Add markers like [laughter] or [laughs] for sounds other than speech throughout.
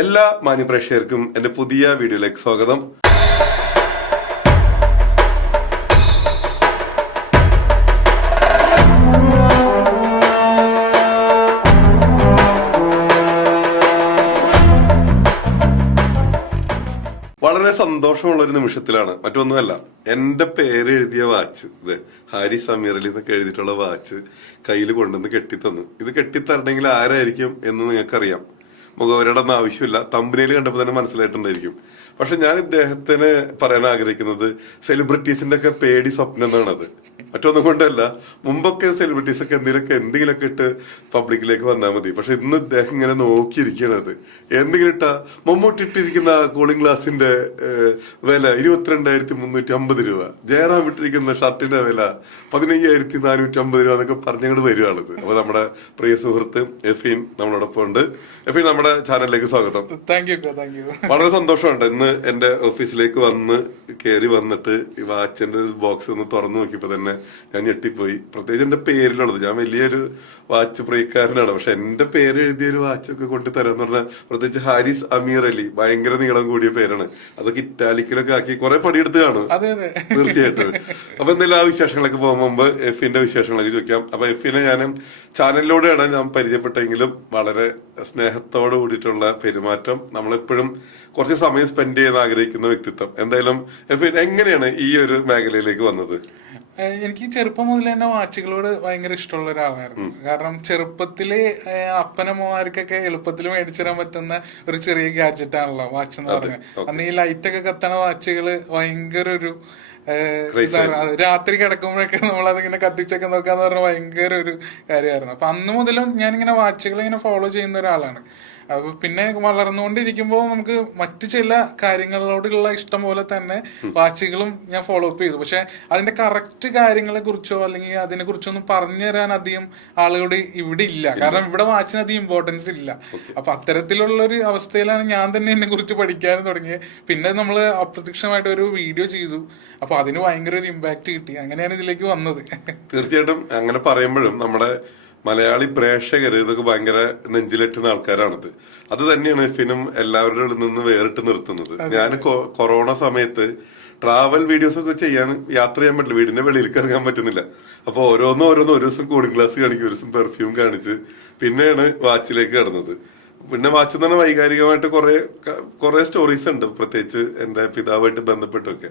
എല്ലാ മാന്യപ്രേക്ഷകർക്കും എന്റെ പുതിയ വീഡിയോയിലേക്ക് സ്വാഗതം. വളരെ സന്തോഷമുള്ള ഒരു നിമിഷത്തിലാണ്. മറ്റൊന്നുമല്ല എന്റെ പേര് എഴുതിയ വാച്ച്. ഇത് ഹാരി സമീർ അലി എന്നൊക്കെ എഴുതിയിട്ടുള്ള വാച്ച് കയ്യിൽ കൊണ്ടുവന്ന് കെട്ടിത്തന്നു. ഇത് കെട്ടിത്തരണമെങ്കിൽ ആരായിരിക്കും എന്ന് നിങ്ങൾക്കറിയാം. മുഖവരുടെ ആവശ്യമില്ല. തമ്പനിയിൽ കണ്ടപ്പോൾ തന്നെ മനസ്സിലായിട്ടുണ്ടായിരിക്കും. പക്ഷെ ഞാൻ ഇദ്ദേഹത്തിന് പറയാൻ ആഗ്രഹിക്കുന്നത് സെലിബ്രിറ്റീസിന്റെ ഒക്കെ പേടി സ്വപ്നം എന്നാണത് മറ്റൊന്നും കൊണ്ടല്ല. മുമ്പൊക്കെ സെലിബ്രിറ്റീസ് ഒക്കെ എന്തെങ്കിലുമൊക്കെ എന്തെങ്കിലുമൊക്കെ ഇട്ട് പബ്ലിക്കിലേക്ക് വന്നാൽ മതി. പക്ഷെ ഇന്ന് ഇദ്ദേഹം ഇങ്ങനെ നോക്കിയിരിക്കണത് എന്തെങ്കിലും ഇട്ട മമ്മൂട്ടി ഇട്ടിരിക്കുന്ന കൂളിംഗ് ഗ്ലാസിന്റെ വില ഇരുപത്തിരണ്ടായിരത്തി മുന്നൂറ്റി അമ്പത് രൂപ. ജയറാം ഇട്ടിരിക്കുന്ന ഷർട്ടിന്റെ വില പതിനയ്യായിരത്തി നാനൂറ്റി അമ്പത് രൂപ എന്നൊക്കെ പറഞ്ഞങ്ങോട് വരികയാണിത് അപ്പൊ നമ്മുടെ പ്രിയ സുഹൃത്ത് എഫീൻ നമ്മളോടൊപ്പം ഉണ്ട്. എഫീൻ നമ്മുടെ ചാനലിലേക്ക് സ്വാഗതം. താങ്ക് യു താങ്ക് യു വളരെ സന്തോഷമുണ്ട്. ഇന്ന് എന്റെ ഓഫീസിലേക്ക് വന്ന് കയറി വന്നിട്ട് ഈ വാച്ചിന്റെ ബോക്സ് ഒന്ന് തുറന്നു നോക്കിയപ്പോ തന്നെ ഞാൻ ഞെട്ടിപ്പോയി. പ്രത്യേകിച്ച് എന്റെ പേരിലുള്ളത്. ഞാൻ വലിയൊരു വാച്ച് പ്രിയക്കാരനാണ് പക്ഷെ എന്റെ പേര് എഴുതിയ ഒരു വാച്ച് ഒക്കെ കൊണ്ട് തരാന്ന് പറഞ്ഞാൽ പ്രത്യേകിച്ച് ഹാരിസ് അമീർ അലി ഭയങ്കര നീളം കൂടിയ പേരാണ്. അതൊക്കെ ഇറ്റാലിക്കിലൊക്കെ ആക്കി കുറെ പണിയെടുത്ത് കാണും. തീർച്ചയായിട്ടും. അപ്പൊ എന്തെങ്കിലും ആ വിശേഷങ്ങളൊക്കെ പോകും മുമ്പ് എഫിന്റെ വിശേഷങ്ങളൊക്കെ ചോദിക്കാം. അപ്പൊ എഫിനെ ഞാൻ ചാനലിലൂടെയാണ് ഞാൻ പരിചയപ്പെട്ടെങ്കിലും വളരെ സ്നേഹത്തോട് കൂടിയിട്ടുള്ള പെരുമാറ്റം. നമ്മളെപ്പോഴും കുറച്ച് സമയം സ്പെൻഡ് ചെയ്യാൻ ആഗ്രഹിക്കുന്ന വ്യക്തിത്വം. എന്തായാലും എഫിൻ എങ്ങനെയാണ് ഈ ഒരു മേഖലയിലേക്ക് വന്നത്? എനിക്ക് ചെറുപ്പം മുതൽ തന്നെ വാച്ചുകളോട് ഭയങ്കര ഇഷ്ടമുള്ള ഒരാളായിരുന്നു. കാരണം ചെറുപ്പത്തിൽ അപ്പനമ്മമാർക്കൊക്കെ എളുപ്പത്തിൽ മേടിച്ചിടാൻ പറ്റുന്ന ഒരു ചെറിയ ഗാഡ്ജറ്റ് ആണല്ലോ വാച്ച് എന്ന് പറഞ്ഞത് അന്ന് ഈ ലൈറ്റ് ഒക്കെ കത്തണ വാച്ചുകൾ ഭയങ്കര ഒരു രാത്രി കിടക്കുമ്പോഴൊക്കെ നമ്മൾ അതിങ്ങനെ കത്തിച്ചൊക്കെ നോക്കാന്ന് പറഞ്ഞ ഭയങ്കര ഒരു കാര്യമായിരുന്നു. അപ്പൊ അന്ന് മുതലും ഞാനിങ്ങനെ വാച്ചുകൾ ഇങ്ങനെ ഫോളോ ചെയ്യുന്ന ഒരാളാണ്. അപ്പൊ പിന്നെ വളർന്നുകൊണ്ടിരിക്കുമ്പോൾ നമുക്ക് മറ്റു ചില കാര്യങ്ങളോടുള്ള ഇഷ്ടം പോലെ തന്നെ വാച്ചുകളും ഞാൻ ഫോളോ അപ്പ് ചെയ്തു. പക്ഷെ അതിന്റെ കറക്റ്റ് കാര്യങ്ങളെ കുറിച്ചോ അല്ലെങ്കിൽ അതിനെ കുറിച്ചോ ഒന്നും പറഞ്ഞു തരാൻ അധികം ആളുകളോട് ഇവിടെ ഇല്ല. കാരണം ഇവിടെ വാച്ചിന് അധികം ഇമ്പോർട്ടൻസ് ഇല്ല. അപ്പൊ അത്തരത്തിലുള്ള ഒരു അവസ്ഥയിലാണ് ഞാൻ തന്നെ എന്നെ കുറിച്ച് പഠിക്കാനും തുടങ്ങിയത് പിന്നെ നമ്മൾ അപ്രത്യക്ഷമായിട്ട് ഒരു വീഡിയോ ചെയ്തു. അപ്പൊ അതിന് ഭയങ്കര ഒരു ഇമ്പാക്ട് കിട്ടി. അങ്ങനെയാണ് ഇതിലേക്ക് വന്നത്. തീർച്ചയായിട്ടും അങ്ങനെ പറയുമ്പോഴും നമ്മുടെ മലയാളി പ്രേക്ഷകർ ഇതൊക്കെ ഭയങ്കര നെഞ്ചിലെറ്റുന്ന ആൾക്കാരാണിത്. അത് തന്നെയാണ് ഫിലിം എല്ലാവരുടെ നിന്ന് വേറിട്ട് നിർത്തുന്നത്. ഞാൻ കൊറോണ സമയത്ത് ട്രാവൽ വീഡിയോസ് ഒക്കെ ചെയ്യാൻ യാത്ര ചെയ്യാൻ പറ്റില്ല. വീടിന്റെ വെളിയിലേക്ക് ഇറങ്ങാൻ പറ്റുന്നില്ല. അപ്പൊ ഓരോന്നും ഓരോന്നും ഒരു ദിവസം കൂളിംഗ് ഗ്ലാസ് കാണിക്കും ഒരു ദിവസം പെർഫ്യൂം കാണിച്ച്. പിന്നെയാണ് വാച്ചിലേക്ക് കടന്നത്. പിന്നെ വാച്ചിൽ തന്നെ വൈകാരികമായിട്ട് കുറെ കുറെ സ്റ്റോറീസ് ഉണ്ട്. പ്രത്യേകിച്ച് എന്റെ പിതാവായിട്ട് ബന്ധപ്പെട്ടൊക്കെ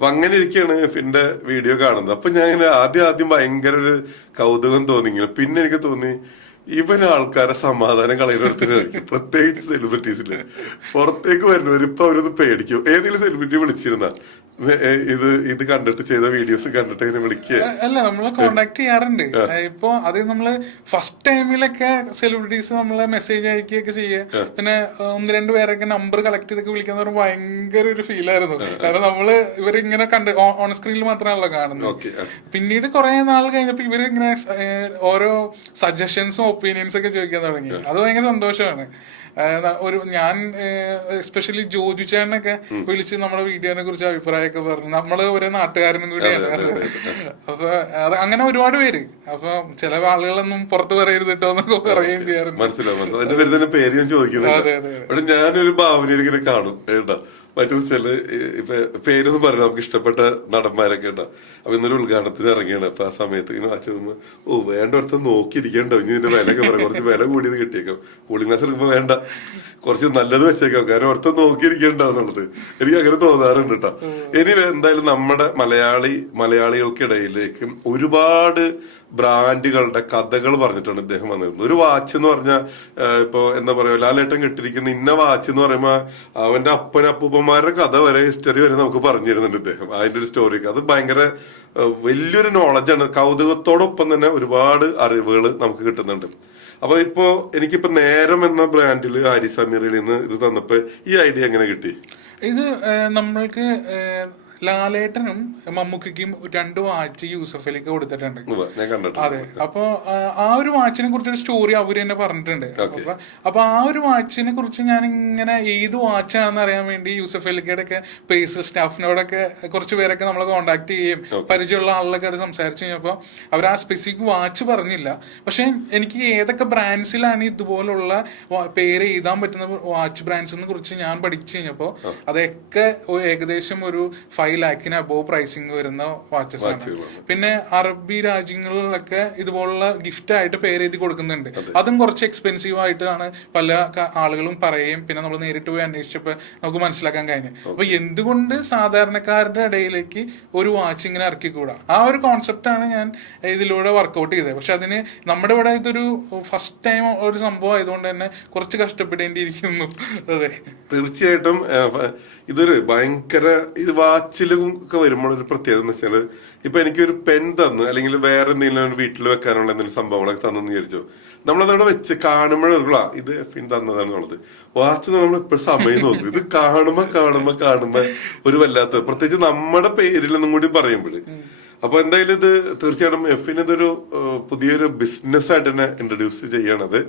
അപ്പൊ അങ്ങനെ ഇരിക്കുകയാണ് ഫിന്റെ വീഡിയോ കാണുന്നത്. അപ്പൊ ഞാൻ ഇങ്ങനെ ആദ്യം ആദ്യം ഭയങ്കര ഒരു കൗതുകം തോന്നി. പിന്നെ എനിക്ക് തോന്നി ഇവൻ ആൾക്കാരെ സമാധാനം കളയുന്നിടത്തിനായിരിക്കും പ്രത്യേകിച്ച് സെലിബ്രിറ്റീസിൽ പുറത്തേക്ക് വരുന്നവർ ഇപ്പൊ അവരൊന്ന് പേടിക്കും. ഏതെങ്കിലും സെലിബ്രിറ്റി വിളിച്ചിരുന്ന? ഇത് ഇത് കണ്ടിട്ട് ചെയ്ത വീഡിയോസ് കണ്ടിട്ട് ഇങ്ങനെ വിളിക്കുക അല്ല നമ്മൾ കോണ്ടാക്ട് ചെയ്യാറുണ്ട്. ഇപ്പൊ അത് നമ്മൾ ഫസ്റ്റ് ടൈമിലൊക്കെ സെലിബ്രിറ്റീസ് നമ്മളെ മെസ്സേജ് അയക്കുകയൊക്കെ ചെയ്യുക പിന്നെ ഒന്ന് രണ്ട് പേരൊക്കെ നമ്പർ കളക്ട് ചെയ്തൊക്കെ വിളിക്കുന്ന പറയുമ്പോൾ ഭയങ്കര ഒരു ഫീൽ ആയിരുന്നു. കാരണം നമ്മൾ ഇവരിങ്ങനെ കണ്ട് ഓൺ സ്ക്രീനിൽ മാത്രമല്ലോ കാണുന്നത്. പിന്നീട് കുറെ നാൾ കഴിഞ്ഞപ്പോ ഇവർ ഇങ്ങനെ ഓരോ സജഷൻസും ഒപ്പീനിയൻസ് ഒക്കെ ചോദിക്കാൻ തുടങ്ങി. അത് ഭയങ്കര സന്തോഷമാണ്. ഒരു ഞാൻ എസ്പെഷ്യലി ജോജു ചേട്ടനൊക്കെ വിളിച്ച് നമ്മുടെ വീഡിയോനെ കുറിച്ച് അഭിപ്രായമൊക്കെ പറഞ്ഞു. നമ്മൾ ഒരേ നാട്ടുകാരനും കൂടിയാണ്. [laughs] അപ്പൊ അത് അങ്ങനെ ഒരുപാട് പേര്. അപ്പൊ ചില ആളുകളൊന്നും പുറത്ത് പറയരുത് കേട്ടോ എന്നൊക്കെ പറയുകയും ചെയ്യാറുണ്ട്. മനസ്സിലാവും അതിന്റെ പേര് ഞാൻ ചോദിക്കുന്നത് ഞാനൊരു ഭാവനയിൽ കാണും കേട്ടോ. മറ്റു ചില ഇപ്പൊ പേരൊന്നും പറഞ്ഞു നമുക്ക് ഇഷ്ടപ്പെട്ട നടന്മാരൊക്കെ ഉണ്ടാവും അപ്പൊ ഇന്നലെ ഉദ്ഘാടനത്തിന് ഇറങ്ങിയാണ്. അപ്പൊ ആ സമയത്ത് ഇങ്ങനെ വരുമ്പോ ഓ വേണ്ട അടുത്ത് നോക്കിയിരിക്കണ്ടോ ഇനി ഇതിന്റെ വിലയൊക്കെ പറയാം കുറച്ച് വില കൂടിയത് കിട്ടിയേക്കാം. കൂളിംഗ് ഗ്ലാസ് എടുക്കുമ്പോ വേണ്ട. കുറച്ച് നല്ലത് വെച്ചേക്കാം. കാരണം അടുത്ത് നോക്കിയിരിക്കണ്ടോ എന്നുള്ളത്. എനിക്ക് അങ്ങനെ തോന്നാറുണ്ട് കേട്ടോ. ഇനി എന്തായാലും നമ്മുടെ മലയാളി മലയാളികൾക്കിടയിലേക്കും ഒരുപാട് ബ്രാൻഡുകളുടെ കഥകൾ പറഞ്ഞിട്ടാണ് ഇദ്ദേഹം വന്നിരുന്നത്. ഒരു വാച്ച് എന്ന് പറഞ്ഞാൽ ഇപ്പൊ എന്താ പറയാ ലാലേട്ടൻ കെട്ടിരിക്കുന്ന ഇന്ന വാച്ച് എന്ന് പറയുമ്പോൾ അവന്റെ അപ്പൻ അപ്പൂപ്പന്മാരുടെ കഥ വരെ ഹിസ്റ്ററി വരെ നമുക്ക് പറഞ്ഞു തരുന്നുണ്ട് ഇദ്ദേഹം. അതിന്റെ ഒരു സ്റ്റോറി അത് ഭയങ്കര വലിയൊരു നോളജാണ് കൗതുകത്തോടൊപ്പം തന്നെ ഒരുപാട് അറിവുകൾ നമുക്ക് കിട്ടുന്നുണ്ട്. അപ്പൊ ഇപ്പോ എനിക്കിപ്പോ നേരം എന്ന ബ്രാൻഡിൽ ആരി സമീറിൽ നിന്ന് ഇത് തന്നപ്പോ ഈ ഐഡിയ എങ്ങനെ കിട്ടി? ഇത് നമ്മൾക്ക് ലാലേട്ടനും മമ്മൂക്കും രണ്ട് വാച്ച് യൂസഫ് അലിക്ക് കൊടുത്തിട്ടുണ്ട് അതെ. അപ്പൊ ആ, ഒരു വാച്ചിനെ കുറിച്ചൊരു സ്റ്റോറി അവർ തന്നെ പറഞ്ഞിട്ടുണ്ട്. അപ്പൊ അപ്പൊ ആ ഒരു വാച്ചിനെ കുറിച്ച് ഞാൻ ഇങ്ങനെ ഏത് വാച്ചാണെന്ന് അറിയാൻ വേണ്ടി യൂസഫ് അലിക്കയുടെ ഒക്കെ പേഴ്സണൽ സ്റ്റാഫിനോടൊക്കെ കുറച്ച് പേരൊക്കെ നമ്മളെ കോണ്ടാക്ട് ചെയ്യുകയും പരിചയമുള്ള ആളുകളൊക്കെ ആയിട്ട് സംസാരിച്ചു കഴിഞ്ഞപ്പോ അവർ ആ സ്പെസിഫിക് വാച്ച് പറഞ്ഞില്ല. പക്ഷെ എനിക്ക് ഏതൊക്കെ ബ്രാൻഡ്സിലാണ് ഇതുപോലുള്ള പേര് എഴുതാൻ പറ്റുന്ന വാച്ച് ബ്രാൻഡ്സിനെ കുറിച്ച് ഞാൻ പഠിച്ചു കഴിഞ്ഞപ്പോ അതൊക്കെ ഏകദേശം ഒരു ഫൈവ് ലാഖിന് അബോവ് പ്രൈസിങ് വരുന്ന വാച്ചസ് ആണ്. പിന്നെ അറബി രാജ്യങ്ങളിലൊക്കെ ഇതുപോലുള്ള ഗിഫ്റ്റ് ആയിട്ട് പേര് എഴുതി കൊടുക്കുന്നുണ്ട്. അതും. കുറച്ച് എക്സ്പെൻസീവ് ആയിട്ടാണ് പല ആളുകളും പറയുകയും പിന്നെ നമ്മൾ നേരിട്ട് പോയി അന്വേഷിച്ചപ്പോൾ നമുക്ക് മനസ്സിലാക്കാൻ കഴിഞ്ഞു അപ്പൊ എന്തുകൊണ്ട് സാധാരണക്കാരുടെ ഇടയിലേക്ക് ഒരു വാച്ച് ഇങ്ങനെ ഇറക്കിക്കൂടാ? ആ ഒരു കോൺസെപ്റ്റ് ആണ് ഞാൻ ഇതിലൂടെ വർക്കൗട്ട് ചെയ്തത്. പക്ഷെ അതിന് നമ്മുടെ ഇവിടെ ഇതൊരു ഫസ്റ്റ് ടൈം ഒരു സംഭവം ആയതുകൊണ്ട് തന്നെ കുറച്ച് കഷ്ടപ്പെടേണ്ടിയിരിക്കുന്നു. അതെ. തീർച്ചയായിട്ടും ഇതൊരു ഭയങ്കര ഇത് വാച്ചിലും ഒക്കെ വരുമ്പോൾ ഒരു പ്രത്യേകത എന്ന് വെച്ചാൽ ഇപ്പൊ എനിക്കൊരു പെൻ തന്നു അല്ലെങ്കിൽ വേറെ എന്തെങ്കിലും വീട്ടിൽ വെക്കാനുള്ള എന്തെങ്കിലും സംഭവങ്ങളൊക്കെ തന്നെന്ന് വിചാരിച്ചു. നമ്മളതവിടെ വെച്ച് കാണുമ്പോഴുള്ള ഇത് എഫിൻ തന്നതാണെന്നുള്ളത്. വാച്ച് നമ്മൾ ഇപ്പോഴും സമയം നോക്കും. ഇത് കാണുമ്പോ കാണുമ്പോ കാണുമ്പോ ഒരു വല്ലാത്ത പ്രത്യേകിച്ച് നമ്മുടെ പേരിലൊന്നും കൂടി പറയുമ്പോൾ അപ്പൊ എന്തായാലും ഇത് തീർച്ചയായിട്ടും എഫിന് ഇതൊരു പുതിയൊരു ബിസിനസ് ആയിട്ട് തന്നെ ഇൻട്രൊഡ്യൂസ് ചെയ്യണത്.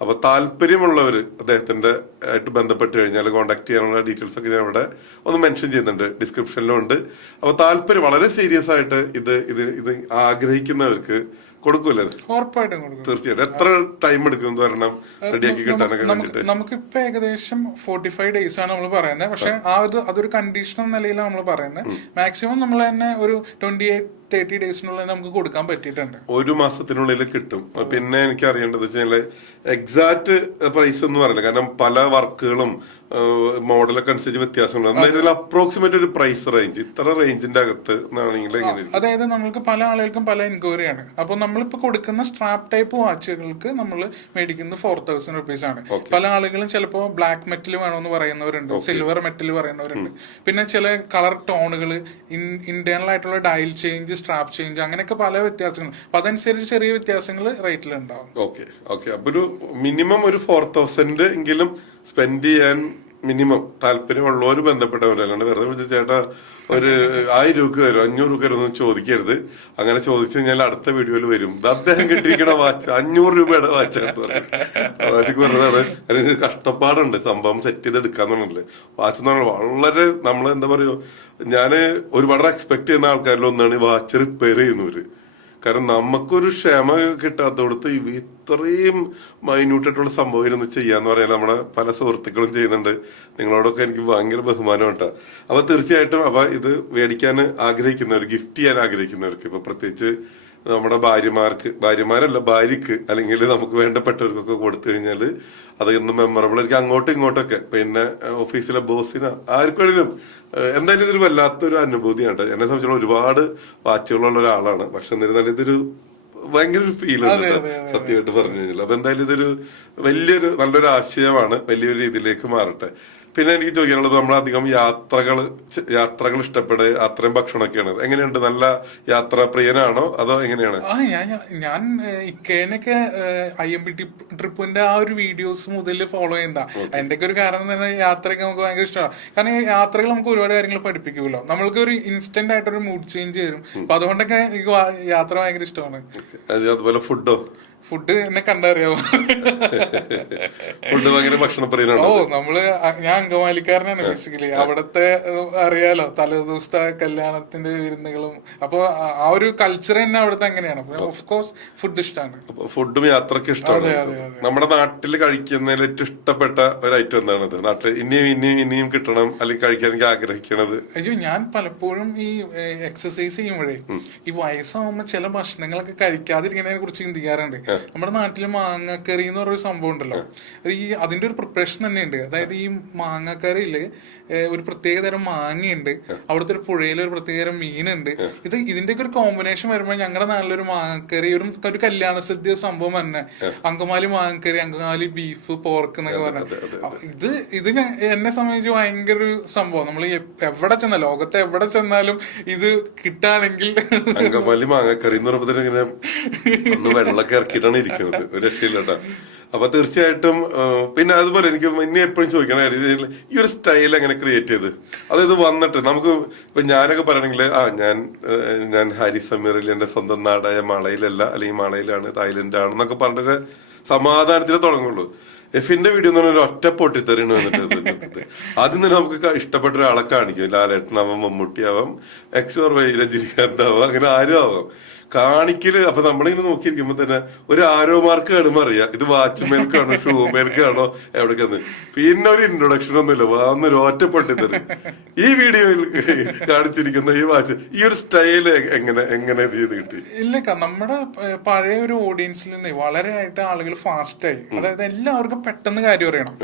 അപ്പൊ താല്പര്യമുള്ളവർ അദ്ദേഹത്തിന്റെ ആയിട്ട് ബന്ധപ്പെട്ട് കഴിഞ്ഞാൽ കോൺടാക്ട് ചെയ്യാനുള്ള ഡീറ്റെയിൽസ് ഒക്കെ ഞാൻ ഇവിടെ ഒന്ന് മെൻഷൻ ചെയ്യുന്നുണ്ട് ഡിസ്ക്രിപ്ഷനിലും ഉണ്ട്. അപ്പൊ താല്പര്യം വളരെ സീരിയസ് ആയിട്ട് ഇത് ഇത് ഇത് ആഗ്രഹിക്കുന്നവർക്ക് കൊടുക്കൂലേ? ഉറപ്പായിട്ടും കൊടുക്കും. തീർച്ചയായിട്ടും. എത്ര ടൈം എടുക്കും എന്ന് വരണം റെഡിയാക്കി കിട്ടാനൊക്കെ നമുക്കിപ്പോ ഏകദേശം ഫോർട്ടി ഫൈവ് ഡേയ്സ് ആണ് നമ്മൾ പറയുന്നത്. പക്ഷെ ആ. ഒരു അതൊരു കണ്ടീഷൻ എന്ന നിലയിലാണ് നമ്മൾ പറയുന്നത്. മാക്സിമം നമ്മൾ തന്നെ ഒരു ട്വന്റി എയ്റ്റ് തേർട്ടി ഡേയ്സിനുള്ളിൽ നമുക്ക് കൊടുക്കാൻ പറ്റിയിട്ടുണ്ട്. ഒരു മാസത്തിനുള്ളിൽ കിട്ടും. പിന്നെ എനിക്ക് അറിയേണ്ടത് വെച്ചാൽ എക്സാക്ട് പ്രൈസ് എന്ന് പറയില്ല കാരണം പല വർക്കുകളും മോഡലൊക്കെ അനുസരിച്ച് വ്യത്യാസങ്ങളുണ്ട്. അപ്രോക്സിമേറ്റ് ഒരു പ്രൈസ് റേഞ്ച് ഇത്ര റേഞ്ചിന്റെ അകത്ത്? അതായത് നമ്മൾക്ക് പല ആളുകൾക്കും പല എൻക്വയറിയാണ് അപ്പൊ നമ്മളിപ്പോ കൊടുക്കുന്ന സ്ട്രാപ്പ് ടൈപ്പ് വാച്ചുകൾക്ക് നമ്മൾ മേടിക്കുന്നത് ഫോർ തൗസൻഡ് റുപ്പീസ് ആണ്. പല ആളുകളും ചിലപ്പോൾ ബ്ലാക്ക് മെറ്റൽ വേണമെന്ന് പറയുന്നവരുണ്ട് സിൽവർ മെറ്റൽ പറയുന്നവരുണ്ട്. പിന്നെ ചില കളർ ടോണുകൾ ഇന്റേണൽ ആയിട്ടുള്ള ഡയൽ ചേഞ്ച് സ്ട്രാപ്പ് ചേഞ്ച് അങ്ങനെയൊക്കെ പല വ്യത്യാസങ്ങൾ. അപ്പൊ അതനുസരിച്ച് ചെറിയ വ്യത്യാസങ്ങൾ റേറ്റിൽ ഉണ്ടാവും ഓക്കെ ഓക്കെ. അപ്പൊ ഒരു മിനിമം ഒരു ഫോർ തൗസൻഡ് എങ്കിലും സ്പെൻഡ് ചെയ്യാൻ മിനിമം താല്പര്യമുള്ളവർ ബന്ധപ്പെട്ടവരല്ലാണ്ട് വെറുതെ വിളിച്ച ചേട്ടാ ഒരു ആയിരം രൂപ തരും അഞ്ഞൂറ് രൂപ തരും ചോദിക്കരുത്. അങ്ങനെ ചോദിച്ചു കഴിഞ്ഞാൽ അടുത്ത വീഡിയോയിൽ വരും. അദ്ദേഹം കിട്ടിയിരിക്കണ വാച്ച്. അഞ്ഞൂറ് രൂപയുടെ വാച്ചാണ് വാച്ചിക്ക് വെറുതാണ് അതിന് കഷ്ടപ്പാടുണ്ട്. സംഭവം സെറ്റ് ചെയ്ത് എടുക്കാന്നുണ്ടല്ലേ വാച്ച് എന്ന് പറഞ്ഞാൽ വളരെ നമ്മൾ എന്താ പറയുക ഞാൻ ഒരുപാട് എക്സ്പെക്ട് ചെയ്യുന്ന ആൾക്കാരിൽ ഒന്നാണ് വാച്ച് റിപ്പയർ ചെയ്യുന്നവര്. കാരണം നമുക്കൊരു ക്ഷമ കിട്ടാത്തടത്ത് ഇത്രയും മൈന്യൂട്ടായിട്ടുള്ള സംഭവം ഇരുന്ന് ചെയ്യാന്ന് പറയാൻ നമ്മുടെ പല സുഹൃത്തുക്കളും ചെയ്യുന്നുണ്ട്. നിങ്ങളോടൊക്കെ എനിക്ക് ഭയങ്കര ബഹുമാനം കേട്ടോ അപ്പൊ തീർച്ചയായിട്ടും അപ്പൊ ഇത് മേടിക്കാൻ ആഗ്രഹിക്കുന്നവർ ഗിഫ്റ്റ് ചെയ്യാൻ ആഗ്രഹിക്കുന്നവർക്ക് ഇപ്പൊ പ്രത്യേകിച്ച് നമ്മുടെ ഭാര്യമാർക്ക് ഭാര്യമാരല്ല ഭാര്യക്ക് അല്ലെങ്കിൽ നമുക്ക് വേണ്ടപ്പെട്ടവർക്കൊക്കെ കൊടുത്തു കഴിഞ്ഞാൽ അത് ഇന്ന് മെമ്മറബിൾ ആയിരിക്കും. അങ്ങോട്ടും ഇങ്ങോട്ടൊക്കെ. പിന്നെ ഓഫീസിലെ ബോസിന് ആർക്കും എന്തായാലും ഇതൊരു വല്ലാത്തൊരു അനുഭൂതിയാണ്. എന്നെ സംബന്ധിച്ചോളം ഒരുപാട് വാച്ചുകളുള്ള ഒരാളാണ്. പക്ഷെ എന്നിരുന്നാലും ഇതൊരു ഭയങ്കര ഒരു ഫീൽ ഉണ്ട് സത്യമായിട്ട് പറഞ്ഞു കഴിഞ്ഞാൽ അപ്പൊ എന്തായാലും ഇതൊരു വലിയൊരു നല്ലൊരു ആശയമാണ്. വലിയൊരു രീതിയിലേക്ക് മാറട്ടെ. പിന്നെ എനിക്ക് ചോദിക്കാനുള്ളത് നമ്മളധികം യാത്രകൾ യാത്രകൾ ഇഷ്ടപ്പെടുക അത്രയും ഭക്ഷണമൊക്കെയാണ്. എങ്ങനെയുണ്ട്? നല്ല യാത്ര പ്രിയനാണോ അതോ എങ്ങനെയാണ്? ആ ഞാൻ ഞാൻ- ഇക്കേനൊക്കെ ഐ എം പി ട്രിപ്പിന്റെ ആ ഒരു വീഡിയോസ് മുതൽ ഫോളോ ചെയ്യുന്ന അതിന്റെ ഒരു കാരണം തന്നെ യാത്രയൊക്കെ നമുക്ക് ഭയങ്കര ഇഷ്ടമാണ്. കാരണം ഈ യാത്രകൾ നമുക്ക് ഒരുപാട് കാര്യങ്ങൾ പഠിപ്പിക്കുമല്ലോ. നമ്മൾക്ക് ഒരു ഇൻസ്റ്റന്റ് ആയിട്ടൊരു മൂഡ് ചേഞ്ച് വരും. അപ്പൊ അതുകൊണ്ടൊക്കെ എനിക്ക് യാത്ര ഭയങ്കര ഇഷ്ടമാണ്. അത് അതുപോലെ ഫുഡോ ഫുഡ് എന്നെ കണ്ടറിയാവോ ഫുഡ് ഭയങ്കര ഭക്ഷണ പ്രിയനാണോ ഓ നമ്മൾ ഞാൻ അങ്കമാലിക്കാരനാണ് ബേസിക്കലി അവിടത്തെ അറിയാലോ അറിയാലോ തലേദിവസത്തെ കല്യാണത്തിന്റെ വിരുന്നുകളും. അപ്പൊ ആ- ഒരു കൾച്ചർ തന്നെ അവിടുത്തെ എങ്ങനെയാണ് ഓഫ് കോഴ്സ് ഫുഡ് ഇഷ്ടമാണ് ഫുഡും യാത്രയ്ക്ക് ഇഷ്ടമാണ് നമ്മുടെ നാട്ടിൽ കഴിക്കുന്നതിൽ ഏറ്റവും ഇഷ്ടപ്പെട്ട ഒരു ഐറ്റം എന്താണത് നാട്ടിൽ ഇനിയും ഇനിയും ഇനിയും കിട്ടണം അല്ലെങ്കിൽ കഴിക്കാൻ എനിക്ക് ആഗ്രഹിക്കണത്? അയ്യോ ഞാൻ പലപ്പോഴും ഈ എക്സസൈസ് ചെയ്യുമ്പോഴേ ഈ വയസ്സാവുമ്പോ ചില ഭക്ഷണങ്ങളൊക്കെ കഴിക്കാതിരിക്കുന്നതിനെ കുറിച്ച് ചിന്തിക്കാറുണ്ട്. നമ്മുടെ നാട്ടിൽ മാങ്ങക്കറി എന്ന് പറയുന്ന സംഭവം ഉണ്ടല്ലോ. അത് ഈ അതിന്റെ ഒരു പ്രിപ്പറേഷൻ തന്നെ ഉണ്ട് അതായത് ഈ മാങ്ങാക്കറിയിൽ ഒരു പ്രത്യേക തരം മാങ്ങയുണ്ട്. അവിടുത്തെ ഒരു പുഴയിൽ ഒരു പ്രത്യേക തരം മീനുണ്ട്. ഇത് ഇതിന്റെയൊക്കെ ഒരു കോമ്പിനേഷൻ വരുമ്പോൾ ഞങ്ങളുടെ നാട്ടിലൊരു മാങ്ങക്കറി ഒരു ഒരു കല്യാണ സദ്യ സംഭവം തന്നെ അങ്കമാലി മാങ്ങക്കറി അങ്കമാലി ബീഫ് പോർക്ക് എന്നൊക്കെ പറഞ്ഞത് ഇത് ഇത് എന്നെ സംബന്ധിച്ച് ഭയങ്കര ഒരു സംഭവം. നമ്മൾ എവിടെ ചെന്നാൽ ലോകത്തെ എവിടെ ചെന്നാലും ഇത് കിട്ടാണെങ്കിൽ അങ്കമാലി മാങ്ങക്കറി എന്ന് പറയുമ്പോൾ ഇങ്ങനെ ഒന്ന് വെള്ളമൊക്കെ ഇറക്കിയിട്ടാണ് ഇരിക്കുന്നത്. ഒരു അപ്പൊ തീർച്ചയായിട്ടും പിന്നെ അതുപോലെ എനിക്ക് ഇനി എപ്പോഴും ചോദിക്കണം ഈ ഒരു സ്റ്റൈൽ എങ്ങനെ ക്രിയേറ്റ് ചെയ്ത്? അതായത് വന്നിട്ട് നമുക്ക് ഇപ്പൊ ഞാനൊക്കെ പറയണെങ്കിൽ ആ ഞാൻ ഞാൻ ഹാരി സമീറിൽ എന്റെ സ്വന്തം നാടായ മളയിലല്ല അല്ലെങ്കിൽ മളയിലാണ് തായ്ലൻഡ് ആണെന്നൊക്കെ പറഞ്ഞിട്ടൊക്കെ സമാധാനത്തിൽ തുടങ്ങുള്ളൂ. എഫിന്റെ വീഡിയോ എന്ന് പറഞ്ഞാൽ ഒറ്റ പൊട്ടിത്തെറിയാണ് വന്നിട്ട്. ആദ്യം നമുക്ക് ഇഷ്ടപ്പെട്ട ഒരാളെ കാണിക്കും. ലാലേട്ടനാവാം മമ്മൂട്ടിയാവാം എക്സ് ഓർ വൈ രജനികാന്ത് ആവാം അങ്ങനെ ആരും ആവാം. കാണിക്കൽ. അപ്പൊ നമ്മളിങ്ങനെ നോക്കിയിരിക്കുമ്പോ തന്നെ ഒരു ആരോ മാർക്ക് കാണുമ്പോ അറിയാം ഇത് വാച്ച് മേൽക്കാണോ ഷൂ മേൽക്കാണോ എവിടേക്കാന്ന്. പിന്നെ ഒരു ഇൻട്രൊഡക്ഷൻ ഒന്നുമില്ല. വന്നൊരു ഒറ്റപ്പെട്ടി പൊട്ടിത്തെറി ഈ വീഡിയോയിൽ കാണിച്ചിരിക്കുന്ന ഈ വാച്ച് ഈ ഒരു സ്റ്റൈൽ എങ്ങനെ എങ്ങനെ ചെയ്ത് കിട്ടി? ഇല്ല നമ്മുടെ പഴയ ഒരു ഓഡിയൻസിൽ നിന്ന് വളരെ ആയിട്ട് ആളുകൾ ഫാസ്റ്റ് ആയി അതായത് എല്ലാവർക്കും പെട്ടെന്ന് കാര്യം അറിയണം.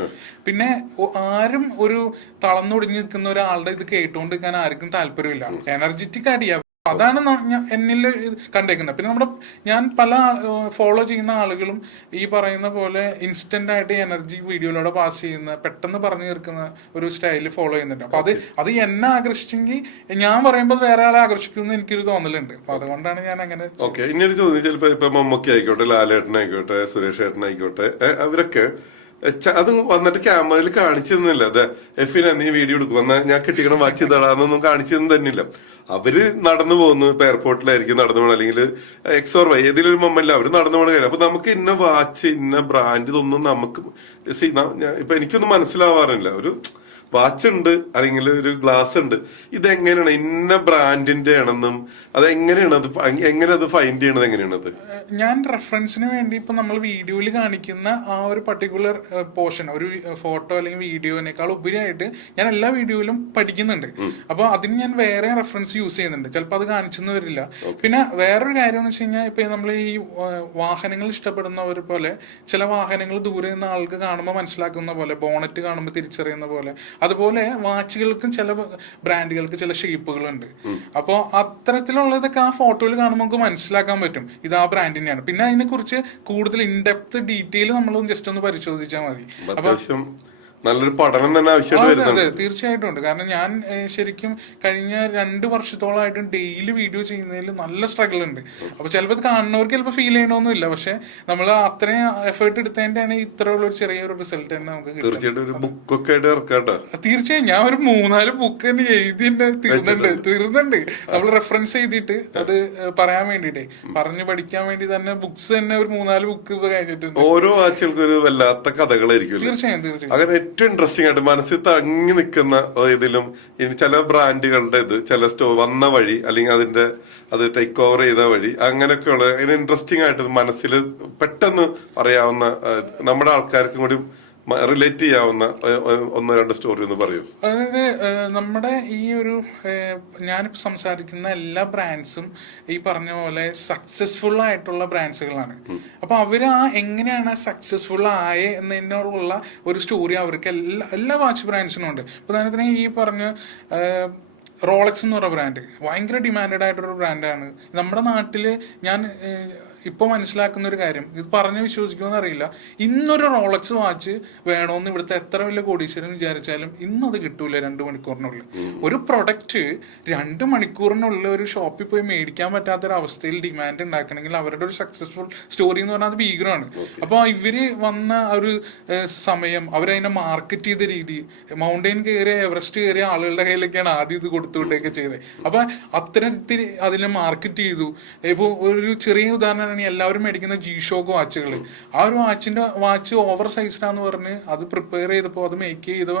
പിന്നെ ആരും ഒരു തളർന്നൊടിഞ്ഞു നിൽക്കുന്ന ഒരാളുടെ ഇത് കേട്ടുകൊണ്ടിരിക്കാൻ ആർക്കും താല്പര്യമില്ല. എനർജറ്റിക് ആയിട്ട് അതാണ് എന്നിൽ കണ്ടേക്കുന്നത്. പിന്നെ നമ്മുടെ ഞാൻ പല ഫോളോ ചെയ്യുന്ന ആളുകളും ഈ പറയുന്ന പോലെ ഇൻസ്റ്റന്റ് ആയിട്ട് എനർജി വീഡിയോയിലൂടെ പാസ് ചെയ്യുന്ന പെട്ടെന്ന് പറഞ്ഞു തീർക്കുന്ന ഒരു സ്റ്റൈൽ ഫോളോ ചെയ്യുന്നുണ്ട്. അപ്പൊ അത് അത് എന്നെ ആകർഷിച്ചെങ്കിൽ ഞാൻ പറയുമ്പോൾ വേറെ ആളെ ആകർഷിക്കുമെന്ന് എനിക്കൊരു തോന്നലുണ്ട്. അപ്പൊ അതുകൊണ്ടാണ് ഞാൻ അങ്ങനെ ഓക്കെ ഇനി ഒരു ചോദ്യം ചിലപ്പോ ഇപ്പൊ മമ്മൂക്കി ആയിക്കോട്ടെ ലാലേട്ടൻ ആയിക്കോട്ടെ സുരേഷ് ഏട്ടൻ ആയിക്കോട്ടെ അവരൊക്കെ അത് വന്നിട്ട് ക്യാമറയിൽ കാണിച്ചു തന്നില്ല അതെ എഫിനെ നീ വീഡിയോ എടുക്കും. ഞാൻ കിട്ടിക്കണം വാച്ച് തടാന്നൊന്നും കാണിച്ചു തന്നു തന്നില്ല അവർ നടന്നു പോകുന്നു. ഇപ്പൊ എയർപോർട്ടിലായിരിക്കും നടന്നു പോകണം അല്ലെങ്കിൽ എക്സ് ഓർ വൈ ഏതെങ്കിലും ഒരു മമ്മല്ല അവർ നടന്നു പോകണ കാര്യം. അപ്പൊ നമുക്ക് ഇന്ന വാച്ച് ഇന്ന ബ്രാൻഡ് ഇതൊന്നും നമുക്ക് ഇപ്പൊ എനിക്കൊന്നും മനസ്സിലാവാറില്ല. ഒരു വാച്ച് ഉണ്ട് അല്ലെങ്കിൽ ഒരു ഗ്ലാസ് ഉണ്ട്. ഇത് എങ്ങനെയാണ് ഇന്ന ബ്രാൻഡിന്റെ ആണെന്നും അത് എങ്ങനെയാണ് അത് എങ്ങനെ അത് ഫൈൻഡ് ചെയ്യണത് എങ്ങനെയാണ് അത് ഞാൻ റെഫറൻസിന് വേണ്ടി ഇപ്പൊ നമ്മൾ വീഡിയോയിൽ കാണിക്കുന്ന ആ ഒരു പർട്ടിക്കുലർ പോർഷൻ ഒരു ഫോട്ടോ അല്ലെങ്കിൽ വീഡിയോനേക്കാൾ ഉപരിയായിട്ട് ഞാൻ എല്ലാ വീഡിയോയിലും പഠിക്കുന്നുണ്ട്. അപ്പൊ അതിന് ഞാൻ വേറെ റെഫറൻസ് യൂസ് ചെയ്യുന്നുണ്ട്. ചിലപ്പോൾ അത് കാണിച്ചെന്ന് വരില്ല. പിന്നെ വേറൊരു കാര്യം എന്ന് വെച്ച് കഴിഞ്ഞാൽ ഇപ്പൊ നമ്മൾ ഈ വാഹനങ്ങൾ ഇഷ്ടപ്പെടുന്നവർ പോലെ ചില വാഹനങ്ങൾ ദൂരെ നിന്ന് ആൾക്ക് കാണുമ്പോൾ മനസ്സിലാക്കുന്ന പോലെ ബോണറ്റ് കാണുമ്പോൾ തിരിച്ചറിയുന്ന പോലെ അതുപോലെ വാച്ചുകൾക്കും ചില ബ്രാൻഡുകൾക്ക് ചില ഷേപ്പുകളുണ്ട്. അപ്പോൾ അത്തരത്തിലുള്ളതൊക്കെ ആ ഫോട്ടോയിൽ കാണുമ്പോൾ നമുക്ക് മനസ്സിലാക്കാൻ പറ്റും. ഇത് ആ ബ്രാൻഡിനെയാണ് പിന്നെ അതിനെക്കുറിച്ച് കൂടുതൽ ഇൻഡെപ്ത് ഡീറ്റെയിൽ നമ്മൾ ജസ്റ്റ് ഒന്ന് പരിശോധിച്ചാൽ മതി. അപ്പൊ നല്ലൊരു പഠനം തന്നെ ആവശ്യമായിട്ട് വരുന്നുണ്ട്. തീർച്ചയായിട്ടും ഉണ്ട്. കാരണം ഞാൻ ശരിക്കും കഴിഞ്ഞ രണ്ട് വർഷത്തോളമായിട്ട് ഡെയിലി വീഡിയോ ചെയ്യുന്നതിൽ നല്ല സ്ട്രഗിൾ ഉണ്ട്. അപ്പൊ ചിലപ്പോൾ കാണുന്നവർക്ക് ചിലപ്പോൾ ഫീൽ ചെയ്യണമെന്നില്ല പക്ഷെ നമ്മൾ അത്രയും എഫേർട്ട് എടുത്തതിന്റെയാണ് ഇത്രയുള്ള ഒരു ചെറിയൊരു റിസൾട്ട് തന്നെ നമുക്ക് തീർച്ചയായിട്ടും ഒരു ബുക്കൊക്കെ ആയിട്ട് ഇറക്കാട്ടോ തീർച്ചയായും. ഞാൻ ഒരു മൂന്നാൽ ബുക്ക് തന്നെ എഴുതി തീർന്നുണ്ട് തീർന്നുണ്ട് നമ്മൾ റെഫറൻസ് ചെയ്തിട്ട് അത് പറയാൻ വേണ്ടിട്ടേ. പറഞ്ഞു പഠിക്കാൻ വേണ്ടി തന്നെ ബുക്സ് തന്നെ ഒരു മൂന്നാൽ ബുക്ക് കഴിഞ്ഞിട്ടുണ്ട്. ഓരോ ആഴ്ചകൾക്കും ഒരു വല്ലാത്ത കഥകളായിരിക്കും തീർച്ചയായും തീർച്ചയായും. അങ്ങനെ ഏറ്റവും ഇൻട്രസ്റ്റിംഗ് ആയിട്ട് മനസ്സിൽ തങ്ങി നിൽക്കുന്ന ഇതിലും ഇനി ചില ബ്രാൻഡുകളുടെ ഇത് ചില സ്റ്റോ വന്ന വഴി അല്ലെങ്കിൽ അതിന്റെ അത് ടേക്ക് ഓവർ ചെയ്ത വഴി അങ്ങനെയൊക്കെയുള്ള അതിന് ഇൻട്രസ്റ്റിംഗ് ആയിട്ട് മനസ്സിൽ പെട്ടെന്ന് പറയാവുന്ന നമ്മുടെ ആൾക്കാർക്കും കൂടി റിലേറ്റ് ചെയ്യാവുന്ന ഒന്നോ രണ്ട് സ്റ്റോറി ഒന്ന് പറയൂ. അതായത് നമ്മുടെ ഈ ഒരു ഞാനിപ്പോ സംസാരിക്കുന്ന എല്ലാ ബ്രാൻഡ്സും ഈ പറഞ്ഞ പോലെ സക്സസ്ഫുൾ ആയിട്ടുള്ള ബ്രാൻഡ്സുകളാണ്. അപ്പൊ അവർ ആ എങ്ങനെയാണ് സക്സസ്ഫുൾ ആയെ എന്നതിനോടുള്ള ഒരു സ്റ്റോറി അവർക്ക് എല്ലാ എല്ലാ വാച്ച് ബ്രാൻഡ്സിനും ഉണ്ട്. ഉദാഹരണത്തിന് ഈ പറഞ്ഞ റോളക്സ് എന്ന് പറയുന്ന ബ്രാൻഡ് ഭയങ്കര ഡിമാൻഡഡ് ആയിട്ടൊരു ബ്രാൻഡാണ്. നമ്മുടെ നാട്ടിൽ ഞാൻ ഇപ്പോൾ മനസ്സിലാക്കുന്ന ഒരു കാര്യം. ഇത് പറഞ്ഞ് വിശ്വസിക്കുമെന്ന് അറിയില്ല. ഇന്നൊരു റോളക്സ് വാച്ച് വേണമെന്ന് ഇവിടുത്തെ എത്ര വലിയ കോടീശ്വരൻ വിചാരിച്ചാലും ഇന്നത് കിട്ടൂല രണ്ട് മണിക്കൂറിനുള്ളിൽ. ഒരു പ്രൊഡക്റ്റ് രണ്ട് മണിക്കൂറിനുള്ളിൽ ഒരു ഷോപ്പിൽ പോയി മേടിക്കാൻ പറ്റാത്തൊരവസ്ഥയിൽ ഡിമാൻഡ് ഉണ്ടാക്കണമെങ്കിൽ അവരുടെ ഒരു സക്സസ്ഫുൾ സ്റ്റോറി എന്ന് പറഞ്ഞാൽ അത് ഭീകരമാണ്. അപ്പോൾ ഇവർ വന്ന ഒരു സമയം അവരതിനെ മാർക്കറ്റ് ചെയ്ത രീതി മൗണ്ടൈൻ കയറിയ എവറസ്റ്റ് കയറിയ ആളുകളുടെ കയ്യിലൊക്കെയാണ് ആദ്യം ഇത് കൊടുത്തുകൊണ്ടൊക്കെ ചെയ്തത്. അപ്പൊ അത്തരത്തിൽ അതിനെ മാർക്കറ്റ് ചെയ്തു. ഇപ്പോൾ ഒരു ചെറിയ ഉദാഹരണമാണ് എല്ലാവരും മേടിക്കുന്ന ജി ഷോക്ക് വാച്ചുകൾ ആ ഒരു വാച്ചിന്റെ വാച്ച് ഓവർ സൈസ്ഡാന്ന് പറഞ്ഞ് അത് പ്രിപ്പയർ ചെയ്തപ്പോൾ അത് മേക്ക് ചെയ്ത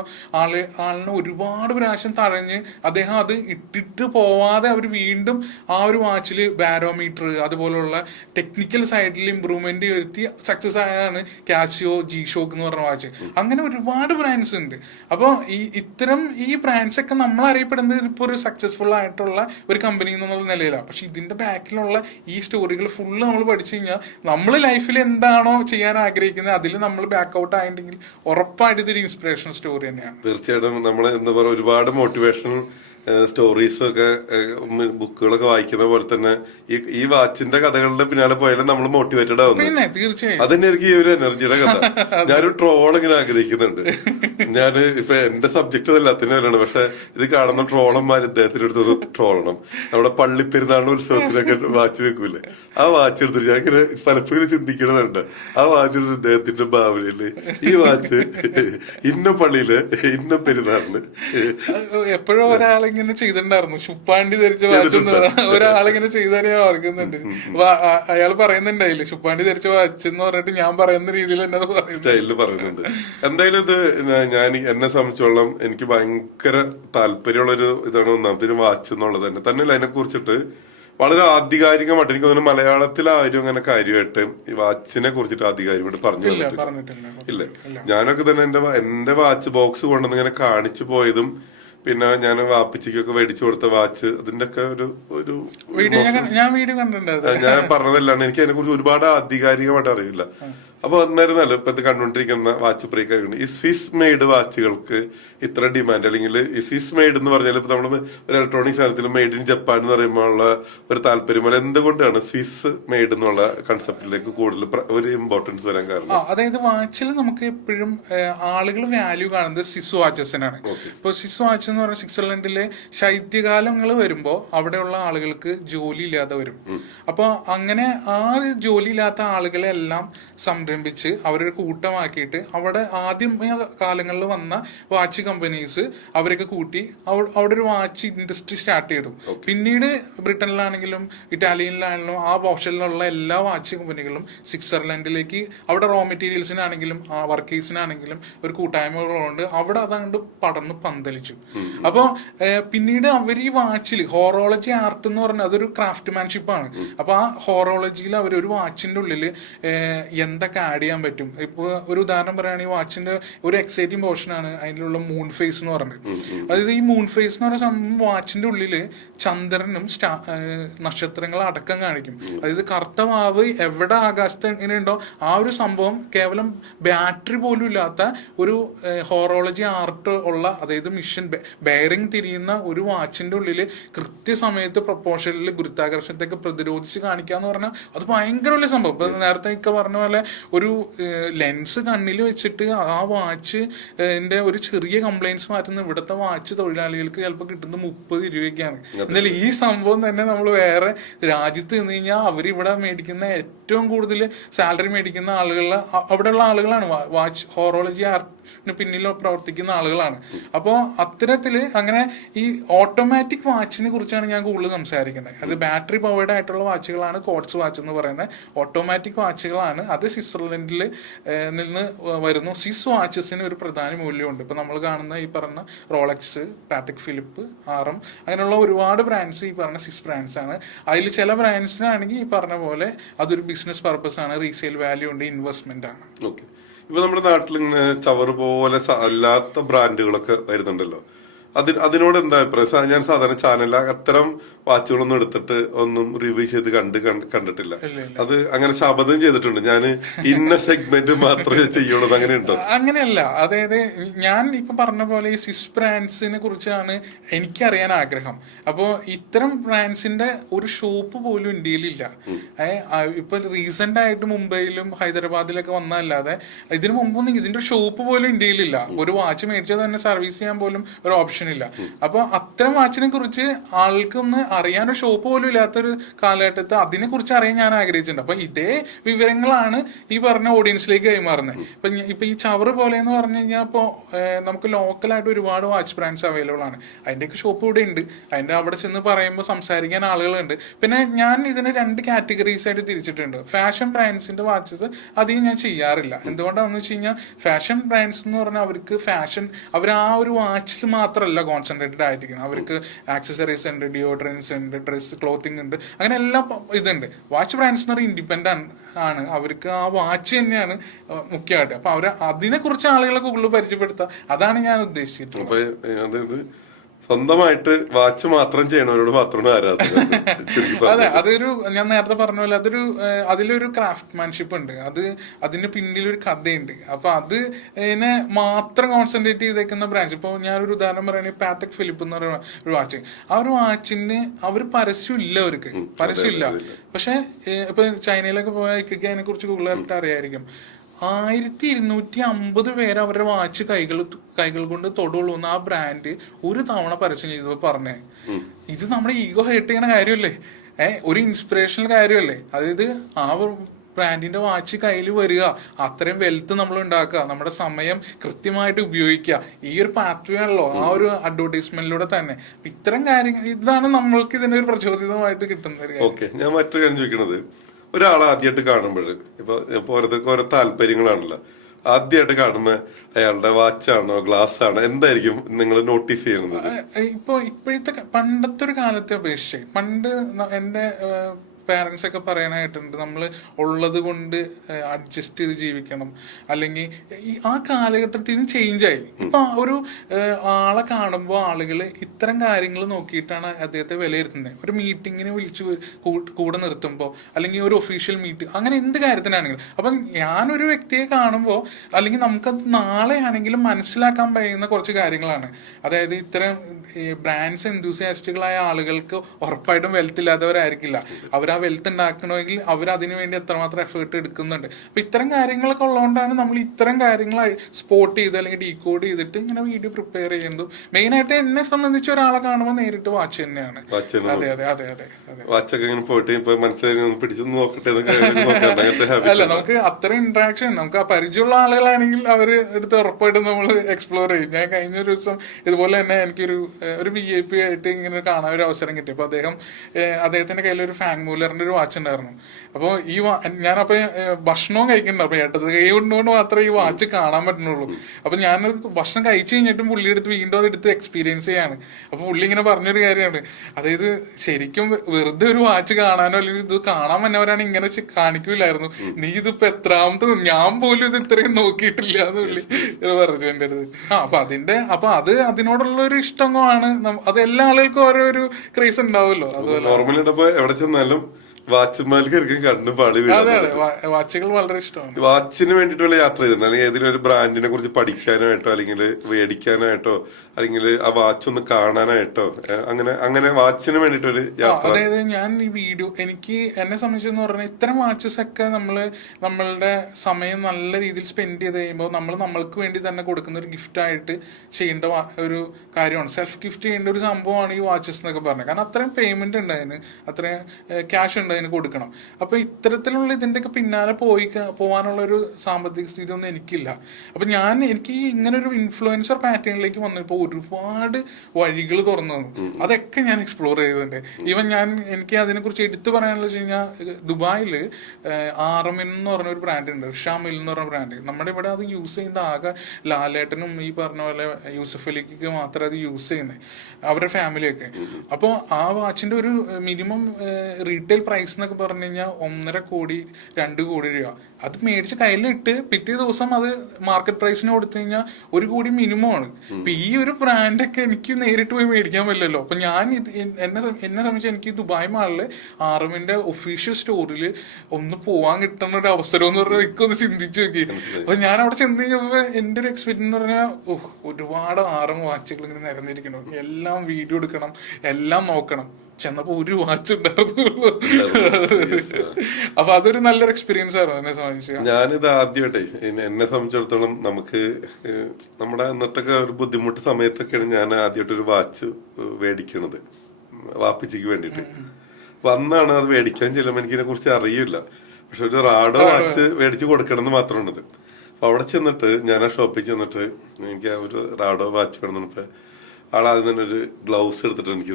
ആൾ ആളിനെ ഒരുപാട് പ്രാവശ്യം തഴഞ്ഞ് അദ്ദേഹം അത് ഇട്ടിട്ട് പോവാതെ അവർ വീണ്ടും ആ ഒരു വാച്ചിൽ ബാരോമീറ്റർ അതുപോലുള്ള ടെക്നിക്കൽ സൈഡിൽ ഇമ്പ്രൂവ്മെന്റ് വരുത്തി സക്സസ് ആയതാണ് കാസിയോ ജി ഷോക്ക് എന്ന് പറഞ്ഞ വാച്ച് അങ്ങനെ ഒരുപാട് ബ്രാൻഡ്സ് ഉണ്ട്. അപ്പോൾ ഈ ഇത്തരം ഈ ബ്രാൻഡ്സ് ഒക്കെ നമ്മൾ അറിയപ്പെടുന്നത് ഇപ്പോൾ ഒരു സക്സസ്ഫുൾ ആയിട്ടുള്ള ഒരു കമ്പനി എന്നുള്ള നിലയിലാണ് പക്ഷെ ഇതിന്റെ ബാക്കിലുള്ള ഈ സ്റ്റോറികൾ ഫുള്ള് നമ്മൾ പഠിച്ചു കഴിഞ്ഞാൽ നമ്മൾ ലൈഫിൽ എന്താണോ ചെയ്യാൻ ആഗ്രഹിക്കുന്നത് അതിൽ നമ്മൾ ബാക്ക് ഔട്ട് ആയിട്ടുണ്ടെങ്കിൽ ഉറപ്പായിട്ട് ഇതൊരു ഇൻസ്പിറേഷൻ സ്റ്റോറി തന്നെയാണ്. തീർച്ചയായിട്ടും നമ്മൾ എന്താ പറയുക ഒരുപാട് മോട്ടിവേഷൻ സ്റ്റോറീസ് ഒക്കെ ബുക്കുകളൊക്കെ വായിക്കുന്ന പോലെ തന്നെ ഈ ഈ വാച്ചിന്റെ കഥകളുടെ പിന്നാലെ പോയാലും നമ്മൾ മോട്ടിവേറ്റഡ് ആവുന്നു. തീർച്ചയായും. അതന്നെ എനിക്ക് ഈ ഒരു എനർജിയുടെ കഥ. [laughs] ഞാനൊരു ട്രോൾ ഇങ്ങനെ ആഗ്രഹിക്കുന്നുണ്ട്. ഞാൻ ഇപ്പൊ എന്റെ സബ്ജക്ട് എല്ലാത്തിനും വരെയാണ് പക്ഷെ ഇത് കാണുന്ന ട്രോളന്മാർ ഇദ്ദേഹത്തിന്റെ അടുത്ത് ട്രോളണം നമ്മുടെ പള്ളി പെരുന്നാളിന് ഉത്സവത്തിനൊക്കെ വാച്ച് വെക്കൂലേ ആ വാച്ച് എടുത്തിട്ട് ഞാൻ ഇങ്ങനെ പലപ്പോഴും ചിന്തിക്കണമെന്നുണ്ട് ആ വാച്ച് എടുത്ത് ഇദ്ദേഹത്തിന്റെ ഭാവനയിൽ ഈ വാച്ച് ഇന്ന പള്ളിയിൽ ഇന്ന പെരുന്നാളിന് എപ്പോഴും ഒരാളിങ്ങനെ ചെയ്തിട്ടുണ്ടായിരുന്നു. ശുപ്പാണ്ടി ധരിച്ച വാച്ച് ഒരാളിങ്ങനെ ചെയ്താൽ ഞാൻ ഓർക്കുന്നുണ്ട്. അപ്പൊ അയാൾ പറയുന്നുണ്ടായില്ലേ ശുപ്പാണ്ടി ധരിച്ച വാച്ച് എന്ന് പറഞ്ഞിട്ട് ഞാൻ പറയുന്ന രീതിയിൽ തന്നെ സ്റ്റൈലിൽ പറയുന്നുണ്ട്. എന്തായാലും ഇത് ഞാൻ എന്നെ സംബന്ധിച്ചോളം എനിക്ക് ഭയങ്കര താല്പര്യമുള്ള ഒരു ഇതാണ് ഒന്നാമത്തെ വാച്ച് എന്നുള്ളത് തന്നെ. തന്നെയല്ല അതിനെ കുറിച്ചിട്ട് വളരെ ആധികാരികമായിട്ട് എനിക്ക് തോന്നുന്നു മലയാളത്തിൽ ആരും അങ്ങനെ കാര്യമായിട്ട് ഈ വാച്ചിനെ കുറിച്ചിട്ട് ആധികാരികമായിട്ട് പറഞ്ഞു ഇല്ല തന്നിട്ടില്ല. ഇല്ല. ഞാനൊക്കെ തന്നെ എന്റെ എന്റെ വാച്ച് ബോക്സ് കൊണ്ടുവന്ന് ഇങ്ങനെ കാണിച്ചു പോയതും പിന്നെ ഞാൻ വാപ്പിച്ചിക്കൊക്കെ മേടിച്ചു കൊടുത്ത വാച്ച് അതിന്റെ ഒക്കെ ഒരു ഒരു വീഡിയോ ഞാൻ വീഡിയോ കണ്ടിട്ടുണ്ട് ഞാൻ പറഞ്ഞതല്ലാണ് എനിക്ക് അതിനെ കുറിച്ച് ഒരുപാട് ആധികാരികമായിട്ട് അറിയില്ല. അപ്പൊ എന്നിരുന്നാലും ഇപ്പൊ ഇത് കണ്ടുകൊണ്ടിരിക്കുന്ന വാച്ച് പ്രിയക്കാരുണ്ട് ഈ സ്വിസ് മെയ്ഡ് വാച്ചുകൾക്ക് ഇത്ര ഡിമാൻഡ് അല്ലെങ്കിൽ ഈ സ്വിസ് മെയ്ഡ് എന്ന് പറഞ്ഞാൽ ഇപ്പൊ നമ്മൾ ഒരു ഇലക്ട്രോണിക് സാധനത്തിൽ മെയ്ഡ് ഇൻ ജപ്പാൻ എന്ന് പറയുമ്പോൾ ഉള്ള ഒരു താല്പര്യം പോലെ എന്തുകൊണ്ടാണ് സ്വിസ് മെയ്ഡ് എന്നുള്ള കൺസെപ്റ്റിലേക്ക് കൂടുതൽ ഒരു ഇമ്പോർട്ടൻസ് വരാൻ കാരണം? അതായത് വാച്ചിൽ നമുക്ക് എപ്പോഴും ആളുകൾ വാല്യൂ കാണുന്നത് സിസ് വാച്ചസിനാണ് ഇപ്പൊ സിസ് വാച്ച് എന്ന് പറഞ്ഞാൽ സ്വിറ്റ്സർലൻഡിലെ ശൈത്യകാലങ്ങൾ വരുമ്പോൾ അവിടെയുള്ള ആളുകൾക്ക് ജോലി ഇല്ലാതെ വരും അപ്പൊ അങ്ങനെ ആ ജോലി ഇല്ലാത്ത ആളുകളെ എല്ലാം സംരംഭിച്ച് അവരൊരു കൂട്ടമാക്കിയിട്ട് അവിടെ ആദ്യം കാലങ്ങളിൽ വന്ന വാച്ച് കമ്പനീസ് അവരൊക്കെ കൂട്ടി അവിടെ ഒരു വാച്ച് ഇൻഡസ്ട്രി സ്റ്റാർട്ട് ചെയ്തു. പിന്നീട് ബ്രിട്ടനിലാണെങ്കിലും ഇറ്റാലിയനിലാണെങ്കിലും ആ പോർഷനിലുള്ള എല്ലാ വാച്ച് കമ്പനികളും സ്വിറ്റ്സർലൻഡിലേക്ക് അവിടെ റോ മെറ്റീരിയൽസിനാണെങ്കിലും വർക്കേഴ്സിനാണെങ്കിലും ഒരു കൂട്ടായ്മകളുണ്ട്. അവിടെ അതങ്ങോട്ട് പടർന്ന് പന്തലിച്ചു. അപ്പോൾ പിന്നീട് അവർ ഈ വാച്ചിൽ ഹോറോളജി ആർട്ട് എന്ന് പറഞ്ഞാൽ അതൊരു ക്രാഫ്റ്റ്മാൻഷിപ്പ് ആണ്. അപ്പൊ ആ ഹോറോളജിയിൽ അവർ ഒരു വാച്ചിന്റെ ഉള്ളിൽ എന്തൊക്കെ ആഡ് ചെയ്യാൻ പറ്റും. ഇപ്പൊ ഒരു ഉദാഹരണം പറയുകയാണെങ്കിൽ വാച്ചിന്റെ ഒരു എക്സൈറ്റിംഗ് പോർഷൻ ആണ് അതിലുള്ള മൂൺ ഫേസ് എന്ന് പറഞ്ഞത്. അതായത് ഈ മൂൺ ഫേസ് എന്ന് പറയുന്ന സംഭവം വാച്ചിന്റെ ഉള്ളിൽ ചന്ദ്രനും സ്റ്റാ നക്ഷത്രങ്ങൾ അടക്കം കാണിക്കും. അതായത് കറുത്ത മാവ് എവിടെ ആകാശത്ത് ഇങ്ങനെ ഉണ്ടോ ആ ഒരു സംഭവം കേവലം ബാറ്ററി പോലും ഇല്ലാത്ത ഒരു ഹോറോളജി ആർട്ട് ഉള്ള അതായത് മിഷൻ ബെയറിംഗ് തിരിയുന്ന ഒരു വാച്ചിന്റെ ഉള്ളിൽ കൃത്യസമയത്ത് പ്രപ്പോഷനിൽ ഗുരുത്വാകർഷണത്തെയൊക്കെ പ്രതിരോധിച്ച് കാണിക്കുക എന്ന് പറഞ്ഞാൽ അത് ഭയങ്കര വലിയ സംഭവം. ഇപ്പം നേരത്തെ ഒക്കെ പറഞ്ഞ പോലെ ഒരു ലെൻസ് കണ്ണിൽ വെച്ചിട്ട് ആ വാച്ച് എന്റെ ഒരു ചെറിയ കംപ്ലൈൻസ് മാറ്റുന്ന ഇവിടുത്തെ വാച്ച് തൊഴിലാളികൾക്ക് ചിലപ്പോൾ കിട്ടുന്നത് മുപ്പത് രൂപയ്ക്കാണ് എന്നാൽ ഈ സംഭവം തന്നെ നമ്മൾ വേറെ രാജ്യത്ത് നിന്ന് കഴിഞ്ഞാൽ അവരിവിടെ മേടിക്കുന്ന ഏറ്റവും കൂടുതൽ സാലറി മേടിക്കുന്ന ആളുകൾ അവിടെയുള്ള ആളുകളാണ്. വാച്ച് ഹോറോളജി ആർട്ടിന് പിന്നിൽ പ്രവർത്തിക്കുന്ന ആളുകളാണ്. അപ്പോൾ അത്തരത്തിൽ അങ്ങനെ ഈ ഓട്ടോമാറ്റിക് വാച്ചിനെ കുറിച്ചാണ് ഞാൻ കൂടുതൽ സംസാരിക്കുന്നത്. അത് ബാറ്ററി പവേഡ് ആയിട്ടുള്ള വാച്ചുകളാണ് കോട്സ് വാച്ച് എന്ന് പറയുന്നത്. ഓട്ടോമാറ്റിക് വാച്ചുകളാണ്. അത് സ്വിറ്റ്സർലൻഡിൽ നിന്ന് വരുന്നു. സിസ് വാച്ചസിന് ഒരു പ്രധാന മൂല്യമുണ്ട്. ഇപ്പോൾ നമ്മൾ കാണുന്ന ഈ പറഞ്ഞ Rolex Patek Philippe R M അങ്ങനെയുള്ള ഒരുപാട് ബ്രാൻഡ്സ് ഈ പറഞ്ഞ സിസ് ബ്രാൻഡ്സ് ആണ്. അതിൽ ചില ബ്രാൻഡ്സിനാണെങ്കിൽ ഈ പറഞ്ഞ പോലെ അതൊരു ബിസിനസ് പർപ്പസ് ആണ്. റീസെയിൽ വാല്യൂ ഉണ്ട് ഇൻവെസ്റ്റ്മെന്റ് ആണ്. ഓക്കെ ഇപ്പൊ നമ്മുടെ നാട്ടിൽ ഇങ്ങനെ ചവർ പോലെ അല്ലാത്ത ബ്രാൻഡുകളൊക്കെ വരുന്നുണ്ടല്ലോ. അതിന് അതിനോട് എന്താ അഭിപ്രായം? ഞാൻ സാധാരണ ചാനല അത്തരം വാച്ചുകളൊന്നും എടുത്തിട്ട് ഒന്നും റിവ്യൂ ചെയ്ത് കണ്ട് കണ്ട്- കണ്ടിട്ടില്ല. അത് അങ്ങനെ ശബ്ദം ചെയ്തിട്ടുണ്ട്. ഞാൻ ഇന്ന സെഗ്മെന്റ് മാത്രമേ ചെയ്യുള്ളൂ. അങ്ങനെ ഉണ്ടോ? അങ്ങനെയല്ല. അതായത് ഞാൻ ഇപ്പൊ പറഞ്ഞ പോലെ ഈ സ്വിസ് ബ്രാൻഡ്സിനെ കുറിച്ചാണ് എനിക്കറിയാൻ ആഗ്രഹം. അപ്പോൾ ഇത്തരം ബ്രാൻഡ്സിന്റെ ഒരു ഷോപ്പ് പോലും ഇന്ത്യയിലില്ല ഇപ്പൊ റീസെന്റ് ആയിട്ട് മുംബൈയിലും ഹൈദരാബാദിലൊക്കെ വന്നതല്ലാതെ ഇതിനു മുമ്പൊന്നും ഇതിന്റെ ഷോപ്പ് പോലും ഇന്ത്യയിലില്ല ഒരു വാച്ച് മേടിച്ചാൽ തന്നെ സർവീസ് ചെയ്യാൻ പോലും ഒരു ഓപ്ഷൻ ഇല്ല അപ്പൊ അത്തരം വാച്ചിനെ കുറിച്ച് ആൾക്കൊന്ന് അറിയാൻ ഒരു ഷോപ്പ് പോലും ഇല്ലാത്തൊരു കാലഘട്ടത്തിൽ അതിനെ കുറിച്ച് അറിയാൻ ഞാൻ ആഗ്രഹിച്ചിട്ടുണ്ട്. അപ്പൊ ഇതേ വിവരങ്ങളാണ് ഈ പറഞ്ഞ ഓഡിയൻസിലേക്ക് കൈമാറുന്നത്. ഇപ്പൊ ഇപ്പൊ ഈ ചവറ് പോലെ എന്ന് പറഞ്ഞു കഴിഞ്ഞാൽ ഇപ്പൊ നമുക്ക് ലോക്കലായിട്ട് ഒരുപാട് വാച്ച് ബ്രാൻഡ്സ് അവൈലബിൾ ആണ്. അതിന്റെയൊക്കെ ഷോപ്പ് ഇവിടെ ഉണ്ട്. അതിന്റെ അവിടെ ചെന്ന് പറയുമ്പോൾ സംസാരിക്കാൻ ആളുകളുണ്ട്. പിന്നെ ഞാൻ ഇതിനെ രണ്ട് കാറ്റഗറീസ് ആയിട്ട് തിരിച്ചിട്ടുണ്ട്. ഫാഷൻ ബ്രാൻഡ്സിന്റെ വാച്ചസ് അധികം ഞാൻ ചെയ്യാറില്ല. എന്തുകൊണ്ടാണെന്ന് വെച്ച് കഴിഞ്ഞാൽ ഫാഷൻ ബ്രാൻഡ്സ് എന്ന് പറഞ്ഞാൽ അവർക്ക് ഫാഷൻ അവർ ആ ഒരു വാച്ചിൽ മാത്രമല്ല കോൺസെൻട്രേറ്റഡ് ആയിരിക്കുന്നത് അവർക്ക് ആക്സസറീസ് ഉണ്ട് ഡിയോഡ്രൻസ് ഉണ്ട് ഡ്രസ്സ് ക്ലോത്തിങ് ഉണ്ട്. അങ്ങനെ എല്ലാം ഇതുണ്ട്. വാച്ച് ബ്രാൻഡ്സ് എന്ന് പറയുന്നത് ഇൻഡിപെൻഡന്റ് ആണ്. അവർക്ക് ആ വാച്ച് തന്നെയാണ് മുഖ്യമായിട്ട്. അപ്പൊ അവർ അതിനെ കുറിച്ച് ആളുകളെ കൂടുതൽ പരിചയപ്പെടുത്തുക അതാണ് ഞാൻ ഉദ്ദേശിച്ചിട്ടുള്ളത്. സ്വന്തമായിട്ട് വാച്ച് മാത്രം ചെയ്യണവരോട് മാത്രമാണ് ആരാധന. അതെ അതൊരു ഞാൻ നേരത്തെ പറഞ്ഞ പോലെ അതൊരു അതിലൊരു ക്രാഫ്റ്റ്മാൻഷിപ്പ് ഉണ്ട്. അത് അതിന്റെ പിന്നിലൊരു കഥയുണ്ട്. അപ്പൊ അത് ഇതിനെ മാത്രം കോൺസെൻട്രേറ്റ് ചെയ്തേക്കുന്ന ബ്രാഞ്ച് ഇപ്പോൾ ഞാനൊരു ഉദാഹരണം പറയുകയാണെങ്കിൽ പാത്തക് ഫിലിപ്പ് എന്ന് പറയുന്ന ഒരു വാച്ച്. ആ ഒരു വാച്ചിന് അവർ പരസ്യം ഇല്ല അവർക്ക് പരസ്യം ഇല്ല പക്ഷെ ഇപ്പൊ ചൈനയിലൊക്കെ പോയാൽ ഇക്കൊക്കെ അതിനെ കുറിച്ച് കൂടുതലായിട്ട് അറിയായിരിക്കും. ആയിരത്തി ഇരുന്നൂറ്റി അമ്പത് പേര് അവരുടെ വാച്ച് കൈകൾ കൈകൾ കൊണ്ട് തൊടുള്ളൂ എന്ന് ആ ബ്രാൻഡ് ഒരു തവണ പരസ്യം ചെയ്തപ്പോ പറഞ്ഞേ. ഇത് നമ്മുടെ ഈഗോ ഹേർട്ട് ചെയ്യണ കാര്യമല്ലേ ഏഹ് ഒരു ഇൻസ്പിറേഷണൽ കാര്യമല്ലേ അതായത് ആ ബ്രാൻഡിന്റെ വാച്ച് കയ്യിൽ വരിക അത്രയും വെൽത്ത് നമ്മൾ ഉണ്ടാക്കുക നമ്മുടെ സമയം കൃത്യമായിട്ട് ഉപയോഗിക്കുക ഈ ഒരു പാത്വേ ആണല്ലോ ആ ഒരു അഡ്വർടൈസ്മെന്റിലൂടെ തന്നെ. ഇത്തരം കാര്യങ്ങൾ ഇതാണ് നമ്മൾക്ക് ഇതിന്റെ ഒരു പ്രചോദിതമായിട്ട് കിട്ടുന്ന ഒരു കാര്യം. ഞാൻ മറ്റൊരു കാര്യം ചോദിക്കണത്. ഒരാളെ ആദ്യമായിട്ട് കാണുമ്പോൾ ഇപ്പൊ ഇപ്പൊ ഓരോരുത്തർക്ക് ഓരോ താല്പര്യങ്ങളാണല്ലോ. ആദ്യമായിട്ട് കാണുന്ന അയാളുടെ വാച്ചാണോ ഗ്ലാസ് ആണോ എന്തായിരിക്കും നിങ്ങൾ നോട്ടീസ് ചെയ്യുന്നത്? ഇപ്പോ ഇപ്പൊ ഇപ്പോഴത്തെ പണ്ടത്തെ ഒരു കാലത്തെ അപേക്ഷിച്ച് പണ്ട് എന്റെ പാരന്റ്സ് ഒക്കെ പറയാനായിട്ടുണ്ട് നമ്മൾ ഉള്ളത് കൊണ്ട് അഡ്ജസ്റ്റ് ചെയ്ത് ജീവിക്കണം. അല്ലെങ്കിൽ ആ കാലഘട്ടത്തിൽ നിന്ന് ചേഞ്ച് ആയി. ഇപ്പൊ ഒരു ആളെ കാണുമ്പോൾ ആളുകൾ ഇത്തരം കാര്യങ്ങൾ നോക്കിയിട്ടാണ് അദ്ദേഹത്തെ വിലയിരുത്തുന്നത് ഒരു മീറ്റിങ്ങിന് വിളിച്ച് കൂടെ നിർത്തുമ്പോൾ അല്ലെങ്കിൽ ഒരു ഒഫീഷ്യൽ മീറ്റിംഗ് അങ്ങനെ എന്ത് കാര്യത്തിനാണെങ്കിലും. അപ്പം ഞാനൊരു വ്യക്തിയെ കാണുമ്പോൾ അല്ലെങ്കിൽ നമുക്കത് നാളെ ആണെങ്കിലും മനസ്സിലാക്കാൻ കഴിയുന്ന കുറച്ച് കാര്യങ്ങളാണ്. അതായത് ഇത്തരം ബ്രാൻഡ്സ് എന്തൂസിയാസ്റ്റുകളായ ആളുകൾക്ക് ഉറപ്പായിട്ടും വെൽത്ത് ഇല്ലാത്തവരായിരിക്കില്ല. അവർ ആ വെൽത്ത് ഉണ്ടാക്കണമെങ്കിൽ അവർ അതിനു വേണ്ടി എത്രമാത്രം എഫേർട്ട് എടുക്കുന്നുണ്ട്. അപ്പൊ ഇത്തരം കാര്യങ്ങളൊക്കെ ഉള്ളതുകൊണ്ടാണ് നമ്മൾ ഇത്തരം കാര്യങ്ങൾ സ്പോട്ട് ചെയ്ത് അല്ലെങ്കിൽ ഡീകോഡ് ചെയ്തിട്ട് ഇങ്ങനെ വീഡിയോ പ്രിപ്പയർ ചെയ്യുന്നതും. മെയിൻ ആയിട്ട് എന്നെ സംബന്ധിച്ച് ഒരാളെ കാണുമ്പോൾ നേരിട്ട് വാച്ച് തന്നെയാണ്. അതെ അതെ അതെ അതെ അതെ. വാച്ചൊക്കെ ഇങ്ങനെ പോയിട്ട് ഇപ്പൊ മനസ്സിലായി പിടിച്ചു നോക്കട്ടെ എന്നൊക്കെ [laughs] നോക്കണ്ട. അങ്ങനത്തെ അല്ല നമുക്ക് അത്ര ഇന്ററാക്ഷൻ നമുക്ക് ആ പരിചയമുള്ള ആളുകളാണെങ്കിൽ അവർ എടുത്ത് ഉറപ്പായിട്ട് നമ്മൾ എക്സ്പ്ലോർ ചെയ്യും. ഞാൻ കഴിഞ്ഞ ഒരു ദിവസം ഇതുപോലെ തന്നെ എനിക്കൊരു ഒരു വി ഐ പി ആയിട്ട് ഇങ്ങനെ കാണാൻ ഒരു അവസരം കിട്ടി. അപ്പൊ അദ്ദേഹം അദ്ദേഹത്തിന്റെ കയ്യിൽ ഒരു ഫാങ് മൂലറിന്റെ ഒരു വാച്ച് ഉണ്ടായിരുന്നു. അപ്പോൾ ഈ ഞാനപ്പോൾ ഭക്ഷണവും കഴിക്കുന്നുണ്ട്. അപ്പൊ ഏട്ടത് കൈ കൊണ്ടുകൊണ്ട് മാത്രമേ ഈ വാച്ച് കാണാൻ പറ്റുന്നുള്ളൂ. അപ്പോൾ ഞാൻ ഭക്ഷണം കഴിച്ചു കഴിഞ്ഞിട്ടും പുള്ളി എടുത്ത് വീണ്ടും അത് എടുത്ത് എക്സ്പീരിയൻസ് ചെയ്യാണ്. അപ്പോൾ പുള്ളി ഇങ്ങനെ പറഞ്ഞൊരു കാര്യമാണ് അതായത് ശരിക്കും വെറുതെ ഒരു വാച്ച് കാണാനോ അല്ലെങ്കിൽ ഇത് കാണാൻ വന്നവരാണ് ഇങ്ങനെ കാണിക്കൂലായിരുന്നു. നീ ഇതിപ്പോ എത്രാമത്തെ ഞാൻ പോലും ഇത് ഇത്രയും നോക്കിയിട്ടില്ല എന്ന് പുള്ളി പറഞ്ഞു എന്റെ അടുത്ത്. ആ അപ്പൊ അതിന്റെ അപ്പൊ അത് അതിനോടുള്ള ഒരു ഇഷ്ടമാണ് അത് എല്ലാ ആളുകൾക്കും ഓരോ ഒരു ക്രേസ് ഉണ്ടാവുമല്ലോ. അതുപോലെ നോർമലി എവിടെ ചെന്നാലും വാച്ച്മാർക്ക് കണ്ണ് അതെ വാച്ചുകൾ വളരെ ഇഷ്ടമാണ്. വാച്ചിന് വേണ്ടിയിട്ടുള്ള യാത്ര ചെയ്തിട്ടുണ്ട്. അല്ലെങ്കിൽ ഏതെങ്കിലും ഒരു ബ്രാൻഡിനെ കുറിച്ച് പഠിക്കാനായിട്ടോ അല്ലെങ്കിൽ മേടിക്കാനായിട്ടോ അല്ലെങ്കിൽ ആ വാച്ച് ഒന്ന് കാണാനായിട്ടോ അങ്ങനെ അങ്ങനെ വാച്ചിന് വേണ്ടിയിട്ടൊരു യാത്ര. അതായത് ഞാൻ ഈ വീഡിയോ എനിക്ക് എന്നെ സംബന്ധിച്ചെന്ന് പറഞ്ഞാൽ ഇത്തരം വാച്ചസ് ഒക്കെ നമ്മൾ നമ്മളുടെ സമയം നല്ല രീതിയിൽ സ്പെൻഡ് ചെയ്ത് കഴിയുമ്പോൾ നമ്മൾ നമ്മൾക്ക് വേണ്ടി തന്നെ കൊടുക്കുന്ന ഒരു ഗിഫ്റ്റ് ആയിട്ട് ചെയ്യേണ്ട ഒരു കാര്യമാണ്. സെൽഫ് ഗിഫ്റ്റ് ചെയ്യേണ്ട ഒരു സംഭവമാണ് ഈ വാച്ചസ് എന്നൊക്കെ പറഞ്ഞത്. കാരണം അത്രയും പേയ്മെന്റ് ഉണ്ട് അതിന്. അത്രയും ക്യാഷ് ഉണ്ട് അതിന് കൊടുക്കണം. അപ്പൊ ഇത്തരത്തിലുള്ള ഇതിന്റെയൊക്കെ പിന്നാലെ പോയി പോകാനുള്ള പോവാനുള്ള ഒരു സാമ്പത്തിക സ്ഥിതി ഒന്നും എനിക്കില്ല. അപ്പൊ ഞാൻ എനിക്ക് ഇങ്ങനെ ഒരു ഇൻഫ്ലുവൻസർ പാറ്റേണിലേക്ക് വന്നപ്പോൾ ഒരുപാട് വഴികൾ തുറന്നു അതൊക്കെ ഞാൻ എക്സ്പ്ലോർ ചെയ്തിട്ടുണ്ട്. ഈവൻ ഞാൻ എനിക്ക് അതിനെ കുറിച്ച് എടുത്തു പറയാനുള്ള വെച്ച് കഴിഞ്ഞാൽ ദുബായിൽ ആർ എം എന്ന് പറഞ്ഞ ഒരു ബ്രാൻഡ് ഉണ്ട്. ഷാമിൽ എന്ന് പറഞ്ഞ ബ്രാൻഡ് നമ്മുടെ ഇവിടെ അത് യൂസ് ചെയ്യുന്ന ആകെ ലാലേട്ടനും ഈ പറഞ്ഞ പോലെ യൂസഫ് അലിക്ക് മാത്രമേ അത് യൂസ് ചെയ്യുന്നത് അവരുടെ ഫാമിലിയൊക്കെ അപ്പോൾ ആ വാച്ചിന്റെ ഒരു മിനിമം റീറ്റെയിൽ പ്രൈസ് എന്നൊക്കെ പറഞ്ഞു കഴിഞ്ഞാൽ ഒന്നര കോടി രണ്ട് കോടി രൂപ. അത് മേടിച്ച് കയ്യിലിട്ട് പിറ്റേ ദിവസം അത് മാർക്കറ്റ് പ്രൈസിന് കൊടുത്തു കഴിഞ്ഞാൽ ഒരു കോടി മിനിമം ആണ്. അപ്പൊ ഈ ഒരു ബ്രാൻഡൊക്കെ എനിക്ക് നേരിട്ട് പോയി മേടിക്കാൻ പറ്റില്ലല്ലോ. അപ്പൊ ഞാൻ ഇത് എന്നെ എന്നെ സംബന്ധിച്ച് എനിക്ക് ദുബായ് മാളിൽ ആർമിന്റെ ഒഫീഷ്യൽ സ്റ്റോറിൽ ഒന്ന് പോവാൻ കിട്ടുന്ന ഒരു അവസരം എന്ന് പറഞ്ഞാൽ എനിക്ക് ഒന്ന് ചിന്തിച്ചു നോക്കി. അപ്പൊ ഞാൻ അവിടെ ചെന്ന് കഴിഞ്ഞപ്പോ എന്റെ ഒരു എക്സ്പീരിയൻസ് എന്ന് പറഞ്ഞാൽ ഒരുപാട് ആറും വാച്ചുകൾ ഇങ്ങനെ നിരന്നിരിക്കണം. എല്ലാം വീഡിയോ എടുക്കണം എല്ലാം നോക്കണം. ചെന്നപ്പോ ഒരു വാച്ച് ഉണ്ടായിരുന്നു അപ്പൊ അതൊരു നല്ലൊരു എക്സ്പീരിയൻസ് ആയിരുന്നു എന്നെ സംബന്ധിച്ച്. ഞാനിത് ആദ്യമായിട്ടേ എന്നെ- സംബന്ധിച്ചിടത്തോളം നമുക്ക് നമ്മുടെ അന്നത്തെ ഒരു ബുദ്ധിമുട്ട് സമയത്തൊക്കെയാണ് ഞാൻ ആദ്യമായിട്ട് ഒരു വാച്ച് മേടിക്കണത്. വാപ്പിച്ചിക്ക് വേണ്ടിട്ട് വന്നാണ് അത് മേടിക്കാൻ ചെല്ലുമ്പോൾ എനിക്ക് ഇതിനെ കുറിച്ച് അറിയില്ല. പക്ഷെ ഒരു റാഡോ വാച്ച് മേടിച്ച് കൊടുക്കണം എന്ന് മാത്രമാണത്. അപ്പൊ അവിടെ ചെന്നിട്ട് ഞാൻ ആ ഷോപ്പിൽ ചെന്നിട്ട് എനിക്ക് ആ ഒരു റാഡോ വാച്ച് വേണം പറഞ്ഞപ്പോ ആളാദ്യം തന്നെ ഒരു ഗ്ലൗസ് എടുത്തിട്ട് എനിക്ക്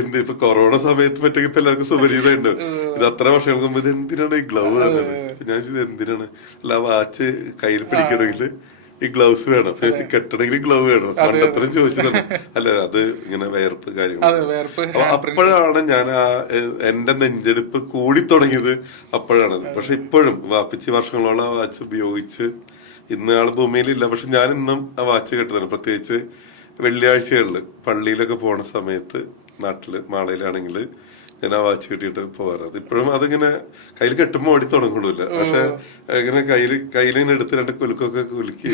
എന്ത് ഇപ്പൊ കൊറോണ സമയത്ത് പറ്റൊക്കെ ഇപ്പൊ എല്ലാവർക്കും സുപരിചിതമുണ്ട് ഇത് അത്ര വർഷങ്ങൾക്ക് മുമ്പ് ഇത് എന്തിനാണ് ഈ ഗ്ലൗ ഞാൻ ഇത് എന്തിനാണ്? അല്ല വാച്ച് കയ്യിൽ പിടിക്കണമെങ്കിൽ ഈ ഗ്ലൗസ് വേണം. കെട്ടണമെങ്കിൽ ഗ്ലൗ വേണം. പണ്ടത്രയും ചോദിച്ചതാണ്. അല്ല അത് ഇങ്ങനെ വേർപ്പ് കാര്യങ്ങൾ അപ്പോഴാണ് ഞാൻ ആ എന്റെ നെഞ്ചെടുപ്പ് കൂടി തുടങ്ങിയത് അപ്പോഴാണ് പക്ഷെ ഇപ്പോഴും വാപ്പിച്ച് വർഷങ്ങളോളം വാച്ച് ഉപയോഗിച്ച് ഇന്ന് ആൾ ഭൂമിയിലില്ല. പക്ഷെ ഞാൻ ഇന്നും ആ വാച്ച് കെട്ടതാണ്. പ്രത്യേകിച്ച് വെള്ളിയാഴ്ചകളിൽ പള്ളിയിലൊക്കെ പോണ സമയത്ത് നാട്ടിൽ മാളയിലാണെങ്കിൽ ഞാൻ ആ വാച്ച് കെട്ടിയിട്ട് പോകാറത് ഇപ്പോഴും അതിങ്ങനെ കയ്യിൽ കെട്ടുമ്പോൾ ഓടി തുടങ്ങുള്ളൂല്ല. പക്ഷെ ഇങ്ങനെ കയ്യിൽ കയ്യിലിങ്ങനെ എടുത്ത് രണ്ട് കുലുക്കൊക്കെ കുലുക്കി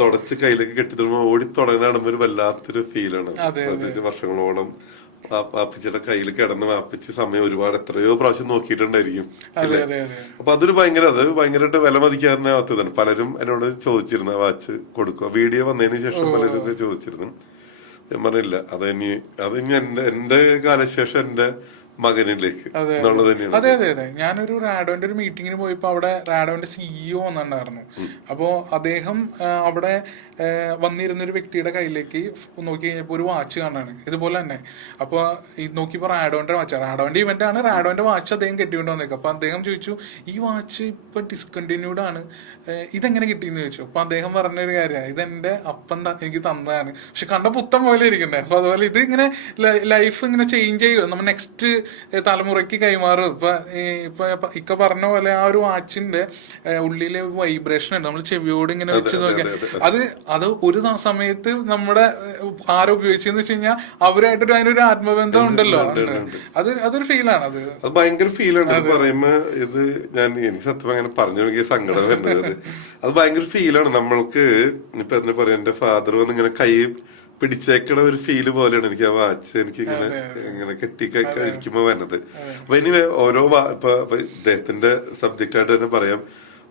തുടച്ച് കയ്യിലൊക്കെ കെട്ടി തുടങ്ങുമ്പോൾ ഓടി തുടങ്ങാനാണ് ഒരു വല്ലാത്തൊരു ഫീലാണ് പ്രത്യേകിച്ച് വർഷങ്ങളോളം വാപ്പച്ചിയുടെ കയ്യിൽ കിടന്ന് വാപ്പച്ചി സമയം ഒരുപാട് എത്രയോ പ്രാവശ്യം നോക്കിയിട്ടുണ്ടായിരിക്കും. അപ്പൊ അതൊരു ഭയങ്കര അത് ഭയങ്കരമായിട്ട് വില മതിക്കാവുന്നതാണ് പലരും എന്നോട് ചോദിച്ചിരുന്ന വാച്ച് കൊടുക്കുക വീഡിയോ വന്നതിന് ശേഷം പലരും ഒക്കെ ചോദിച്ചിരുന്നു. ഞാൻ പറഞ്ഞില്ല അത് ഇനി അത് ഇനി എന്റെ എന്റെ കാലശേഷം എന്റെ മകനിലേക്ക് അതെ അതെ. അതെ ഞാനൊരു റാഡോന്റെ ഒരു മീറ്റിങ്ങിന് പോയപ്പോ അവിടെ റാഡോന്റെ സിഇഒ വന്നിട്ടുണ്ടായിരുന്നു. അപ്പോ അദ്ദേഹം അവിടെ വന്നിരുന്ന ഒരു വ്യക്തിയുടെ കയ്യിലേക്ക് നോക്കി കഴിഞ്ഞപ്പോ ഒരു വാച്ച് കാണാണ്. ഇതുപോലെ തന്നെ. അപ്പൊ ഇത് നോക്കിയപ്പോ റാഡോന്റെ വാച്ച് റാഡോന്റെ ഇവന്റ് ആണ്. റാഡോന്റെ വാച്ച് അദ്ദേഹം കെട്ടിക്കൊണ്ട് വന്നേക്കും. അപ്പൊ അദ്ദേഹം ചോദിച്ചു ഈ വാച്ച് ഇപ്പൊ ഡിസ്കണ്ടിന്യൂഡ് ആണ്. ഇതെങ്ങനെ കിട്ടിയെന്ന് ചോദിച്ചു. അപ്പൊ അദ്ദേഹം പറഞ്ഞൊരു കാര്യമാണ്. ഇതെന്റെ അപ്പൻ എനിക്ക് തന്നതാണ്. പക്ഷെ കണ്ട പുത്തൻ പോലെ ഇരിക്കണ്ടേ. അപ്പൊ അതുപോലെ ഇത് ഇങ്ങനെ ലൈഫ് ഇങ്ങനെ ചേഞ്ച് ചെയ്യും. നമ്മൾ നെക്സ്റ്റ് തലമുറയ്ക്ക് കൈമാറും. ഇപ്പൊ ഇപ്പൊ ഇക്ക പറഞ്ഞ പോലെ ആ ഒരു വാച്ചിന്റെ ഉള്ളിലെ വൈബ്രേഷൻ ഉണ്ട്. നമ്മൾ ചെവിയോട് ഇങ്ങനെ വെച്ച് നോക്കിയാൽ അത് അത്. ഒരു സമയത്ത് നമ്മുടെ ആരോ ഉപയോഗിച്ചെന്ന് വെച്ച് കഴിഞ്ഞാൽ അവരായിട്ടൊരു അതിനൊരു ആത്മബന്ധം ഉണ്ടല്ലോ. അത് അതൊരു ഫീലാണ് അത്. അത് ഭയങ്കര ഫീലാണ് പറയുമ്പോ ഇത് ഞാൻ എനിക്ക് സത്യം അങ്ങനെ പറഞ്ഞു സങ്കടം വരുന്നത്. അത് ഭയങ്കര ഫീലാണ് നമ്മൾക്ക് ഇപ്പൊ എന്താ പറയാ എന്റെ ഫാദർ വന്ന് ഇങ്ങനെ കൈ പിടിച്ചേക്കണ ഒരു ഫീൽ പോലെയാണ് എനിക്ക് ആ വാച്ച് എനിക്ക് ഇങ്ങനെ ഇങ്ങനെ കെട്ടിക്കൊക്കെ ഇരിക്കുമ്പോ വരുന്നത് അപ്പൊ ഇനി ഓരോ ഇപ്പൊ ഇദ്ദേഹത്തിന്റെ സബ്ജക്റ്റ് ആയിട്ട് തന്നെ പറയാം.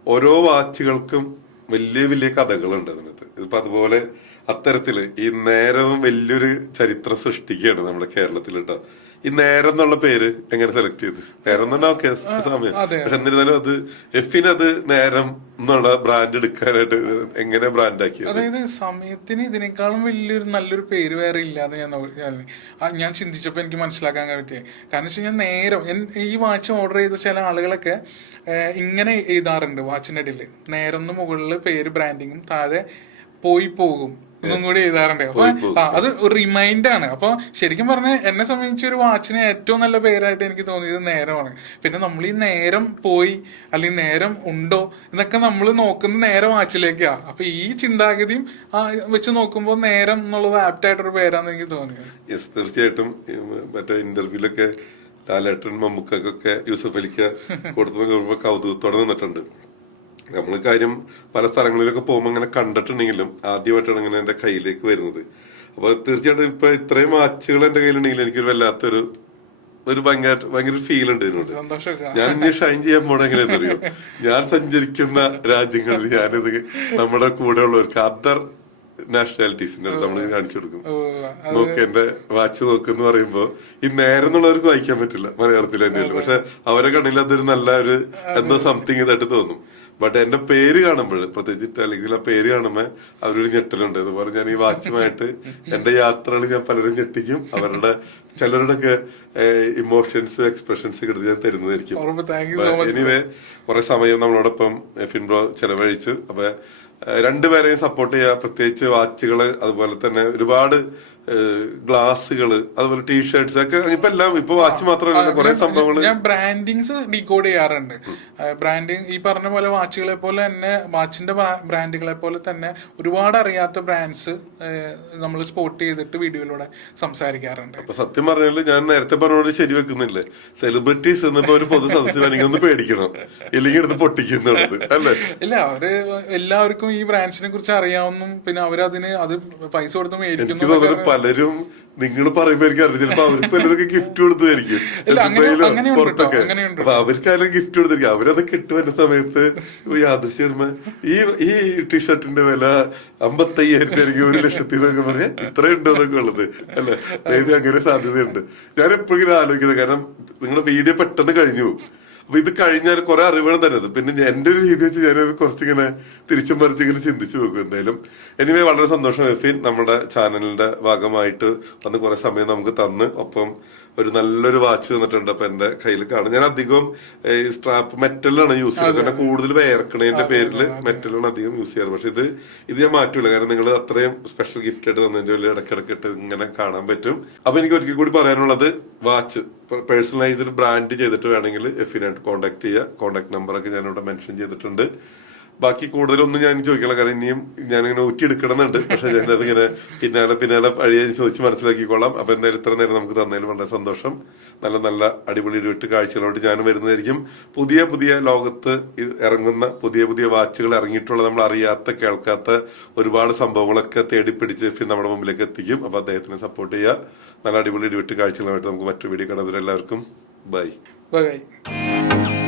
ഓരോ വാച്ചുകൾക്കും വലിയ വലിയ കഥകളുണ്ട് അതിനകത്ത്. ഇതിപ്പോ അതുപോലെ അത്തരത്തിൽ ഈ നേരവും വലിയൊരു ചരിത്രം സൃഷ്ടിക്കുകയാണ് നമ്മുടെ കേരളത്തിൽ കേട്ടോ ഈ നേരം എന്നുള്ള പേര് എങ്ങനെ സെലക്ട് ചെയ്ത്? നേരം തന്നെ ഓക്കെ സമയം. പക്ഷെ എന്നിരുന്നാലും അത് എഫിന് അത് നേരം എന്നുള്ള ബ്രാൻഡ് എടുക്കാനായിട്ട് എങ്ങനെ ബ്രാൻഡ് ആക്കി അതായത് സമയത്തിന് ഇതിനേക്കാളും വലിയൊരു നല്ലൊരു പേര് വേറെ ഇല്ലാതെ ഞാൻ ഞാൻ- ചിന്തിച്ചപ്പോ ഞാൻ ചിന്തിച്ചപ്പോൾ എനിക്ക് മനസ്സിലാക്കാൻ പറ്റിയത് കാരണം വെച്ച് കഴിഞ്ഞാൽ നേരം ഈ വാച്ച് ഓർഡർ ചെയ്ത ചില ആളുകളൊക്കെ ഇങ്ങനെ എഴുതാറുണ്ട് വാച്ചിന്റെ ഇടയിൽ നേരം മുകളിലെ മുകളിൽ പേര് ബ്രാൻഡിങ്ങും താഴെ പോയി പോകും. ഇതും കൂടി എഴുതാറുണ്ട് അപ്പൊ അത് ഒരു റിമൈൻഡ് ആണ്. അപ്പൊ ശരിക്കും പറഞ്ഞാൽ എന്നെ സംബന്ധിച്ച് ഒരു വാച്ചിന് ഏറ്റവും നല്ല പേരായിട്ട് എനിക്ക് തോന്നിയത് നേരമാണ്. പിന്നെ നമ്മൾ ഈ നേരം പോയി അല്ലെങ്കിൽ നേരം ഉണ്ടോ എന്നൊക്കെ നമ്മൾ നോക്കുന്ന നേരം വാച്ചിലേക്കാ. അപ്പൊ ഈ ചിന്താഗതിയും വെച്ച് നോക്കുമ്പോൾ നേരം എന്നുള്ളത് ആപ്റ്റായിട്ടൊരു പേരാണെന്ന് പേരാന്ന് എനിക്ക് തോന്നിയത്. യെസ് തീർച്ചയായിട്ടും. മറ്റേ ഇന്റർവ്യൂലൊക്കെ ലാലേട്ടൻ മമ്മൂക്കൊക്കെ യൂസഫ് അലിക്ക കൊടുത്തു കൗതുകത്തോടെ നിന്നിട്ടുണ്ട്. നമ്മൾ കാര്യം പല സ്ഥലങ്ങളിലൊക്കെ പോകുമ്പോൾ ഇങ്ങനെ കണ്ടിട്ടുണ്ടെങ്കിലും ആദ്യമായിട്ടാണ് ഇങ്ങനെ എന്റെ കയ്യിലേക്ക് വരുന്നത്. അപ്പൊ തീർച്ചയായിട്ടും ഇപ്പൊ ഇത്രയും വാച്ചുകൾ എന്റെ കയ്യിലുണ്ടെങ്കിൽ എനിക്കൊരു വല്ലാത്തൊരു ഒരു ഭയങ്കര ഭയങ്കര ഫീൽ ഉണ്ട് ഇതിനോട്. ഞാൻ ഇനി ഷൈൻ ചെയ്യാൻ പോണ എങ്ങനെയാണെന്ന് അറിയോ ഞാൻ സഞ്ചരിക്കുന്ന രാജ്യങ്ങളിൽ ഞാനിത് നമ്മുടെ കൂടെ ഉള്ളവർക്ക് അതർ നാഷണാലിറ്റീസിന്റെ അടുത്ത് നമ്മൾ കാണിച്ചു കൊടുക്കും. നോക്ക് എന്റെ വാച്ച് നോക്കെന്ന് പറയുമ്പോ ഈ നേരം എന്നുള്ളവർക്ക് വായിക്കാൻ പറ്റില്ല മലയാളത്തിൽ തന്നെയല്ല. പക്ഷെ അവരെ കണ്ണിൽ അതൊരു നല്ല ഒരു എന്തോ സംതിങ് ഇതായിട്ട് തോന്നും. ബട്ട് എന്റെ പേര് കാണുമ്പോൾ പ്രത്യേകിച്ച് അല്ലെങ്കിൽ ആ പേര് കാണുമ്പോ അവരൊരു ഞെട്ടലുണ്ട്. അതുപോലെ ഞാൻ ഈ വാച്ചുമായിട്ട് എന്റെ യാത്രകൾ ഞാൻ പലരും ഞെട്ടിക്കും. അവരുടെ ചിലരുടെ ഒക്കെ ഇമോഷൻസ് എക്സ്പ്രഷൻസ് എടുത്ത് ഞാൻ തരുന്നതായിരിക്കും. എനിവേ കുറെ സമയം നമ്മളോടൊപ്പം ഫിൻബ്രോ ചെലവഴിച്ചു. അപ്പൊ രണ്ടുപേരെയും സപ്പോർട്ട് ചെയ്യുക പ്രത്യേകിച്ച് വാച്ചുകൾ അതുപോലെ തന്നെ ഒരുപാട് ഗ്ലാസുകൾ അതുപോലെ ടീഷർട്സ് ഒക്കെ ഇപ്പൊ എല്ലാം ഇപ്പൊ വാച്ച് മാത്രമല്ല കുറെ സംഭവങ്ങൾ ഞാൻ ബ്രാൻഡിങ്സ് ഡീകോഡ് ചെയ്യാറുണ്ട്. ബ്രാൻഡിങ് ഈ പറഞ്ഞ പോലെ വാച്ചുകളെ പോലെ തന്നെ വാച്ചിന്റെ ബ്രാൻഡുകളെ പോലെ തന്നെ ഒരുപാട് അറിയാത്ത ബ്രാൻഡ്സ് നമ്മൾ സ്പോട്ട് ചെയ്തിട്ട് വീഡിയോയിലൂടെ സംസാരിക്കാറുണ്ട്. അപ്പൊ സത്യം പറഞ്ഞാൽ ഞാൻ നേരത്തെ പറഞ്ഞോട് ശരി വെക്കുന്നില്ലേ? സെലിബ്രിറ്റീസ് എന്നിപ്പോ ഒരു പൊതു വേണമെങ്കിൽ ഒന്ന് പേടിക്കണം. ഇല്ലെങ്കിൽ എടുത്ത് പൊട്ടിക്കുന്നുള്ളത് അല്ലേ? ഇല്ല അവർ എല്ലാവർക്കും ഈ ബ്രാൻഡ്സിനെ കുറിച്ച് അറിയാവുന്നും പിന്നെ അവരതിന് അത് പൈസ കൊടുത്ത് മേടിക്കുന്നു പലരും നിങ്ങൾ പറയുമ്പോ എനിക്ക് അറിയില്ല. ചിലപ്പോ അവർക്ക് പലരൊക്കെ ഗിഫ്റ്റ് കൊടുത്തതായിരിക്കും. പുറത്തൊക്കെ. അങ്ങനെയുണ്ട്. അവർക്ക് അവർക്കാരും ഗിഫ്റ്റ് കൊടുത്തിരിക്കും. അവരത് കിട്ടുന്ന സമയത്ത്. യാദൃശ്യം ഈ ഈ ടീഷർട്ടിന്റെ വില അമ്പത്തയ്യായിരത്തി ആയിരിക്കും ഒരു ലക്ഷത്തി എന്നൊക്കെ പറയാ ഇത്രയുണ്ടോ എന്നൊക്കെ ഉള്ളത്. അല്ലെ? അങ്ങനെ സാധ്യതയുണ്ട്. ഞാൻ എപ്പോഴും ആലോചിക്കണം. കാരണം നിങ്ങളുടെ വീഡിയോ പെട്ടെന്ന് കഴിഞ്ഞു പോകും. അപ്പൊ ഇത് കഴിഞ്ഞാൽ കുറെ അറിവുകൾ അത് പിന്നെ എന്റെ ഒരു രീതി വെച്ച് ഞാനത് കുറച്ചിങ്ങനെ തിരിച്ചും മറിച്ചിങ്ങനെ ചിന്തിച്ചു നോക്കും എന്തായാലും. എനിവേ വളരെ സന്തോഷം എഫിൻ നമ്മുടെ ചാനലിന്റെ ഭാഗമായിട്ട് വന്ന് കുറെ സമയം നമുക്ക് തന്ന്. ഒപ്പം ഒരു നല്ലൊരു വാച്ച് തന്നിട്ടുണ്ട് അപ്പൊ എന്റെ കയ്യിൽ കാണും. ഞാൻ അധികം ഈ സ്ട്രാപ്പ് മെറ്റലാണ് യൂസ് ചെയ്യുന്നത്. കാരണം കൂടുതൽ വേർക്കണേന്റെ പേരിൽ മെറ്റലാണ് അധികം യൂസ് ചെയ്യാറ്. പക്ഷെ ഇത് ഇത് ഞാൻ മാറ്റൂല. കാരണം നിങ്ങൾ അത്രയും സ്പെഷ്യൽ ഗിഫ്റ്റ് ആയിട്ട് തന്നതിന്റെ വലിയ ഇടയ്ക്കിടയ്ക്ക് ഇട്ട് ഇങ്ങനെ കാണാൻ പറ്റും. അപ്പൊ എനിക്ക് ഒരിക്കൽ കൂടി പറയാനുള്ളത് വാച്ച്. പേഴ്സണലൈസ്ഡ് ബ്രാൻഡ് ചെയ്തിട്ട് വേണമെങ്കിൽ എഫിനായിട്ട് കോൺടാക്ട് ചെയ്യുക കോൺടാക്ട് നമ്പറൊക്കെ ഞാനിവിടെ മെൻഷൻ ചെയ്തിട്ടുണ്ട്. ബാക്കി കൂടുതലൊന്നും ഞാൻ ചോദിക്കണം കാരണം ഇനിയും ഞാനിങ്ങനെ ഊറ്റിയെടുക്കണമെന്നുണ്ട്. പക്ഷെ ഞാനത് ഇങ്ങനെ പിന്നാലെ പിന്നാലെ അഴിയാൻ ചോദിച്ച് മനസ്സിലാക്കിക്കോളാം. അപ്പൊ എന്തായാലും ഇത്ര നേരം നമുക്ക് തന്നതിൽ വളരെ സന്തോഷം. നല്ല നല്ല അടിപൊളി ഇരുട്ട് കാഴ്ചകളോട്ട് ഞാൻ വരുന്നതായിരിക്കും. പുതിയ പുതിയ ലോകത്ത് ഇറങ്ങുന്ന പുതിയ പുതിയ വാച്ചുകൾ ഇറങ്ങിയിട്ടുള്ള നമ്മൾ അറിയാത്ത കേൾക്കാത്ത ഒരുപാട് സംഭവങ്ങളൊക്കെ തേടിപ്പിടിച്ച് ഫിൻ നമ്മുടെ മുമ്പിലേക്ക് എത്തിക്കും. അപ്പൊ അദ്ദേഹത്തിനെ സപ്പോർട്ട് ചെയ്യുക. നല്ല അടിപൊളി ഇടിവിട്ട് കാഴ്ചകളുമായിട്ട് നമുക്ക് മറ്റൊരു വീഡിയോ കാണുന്നവരെല്ലാവർക്കും ബൈ. ബൈ.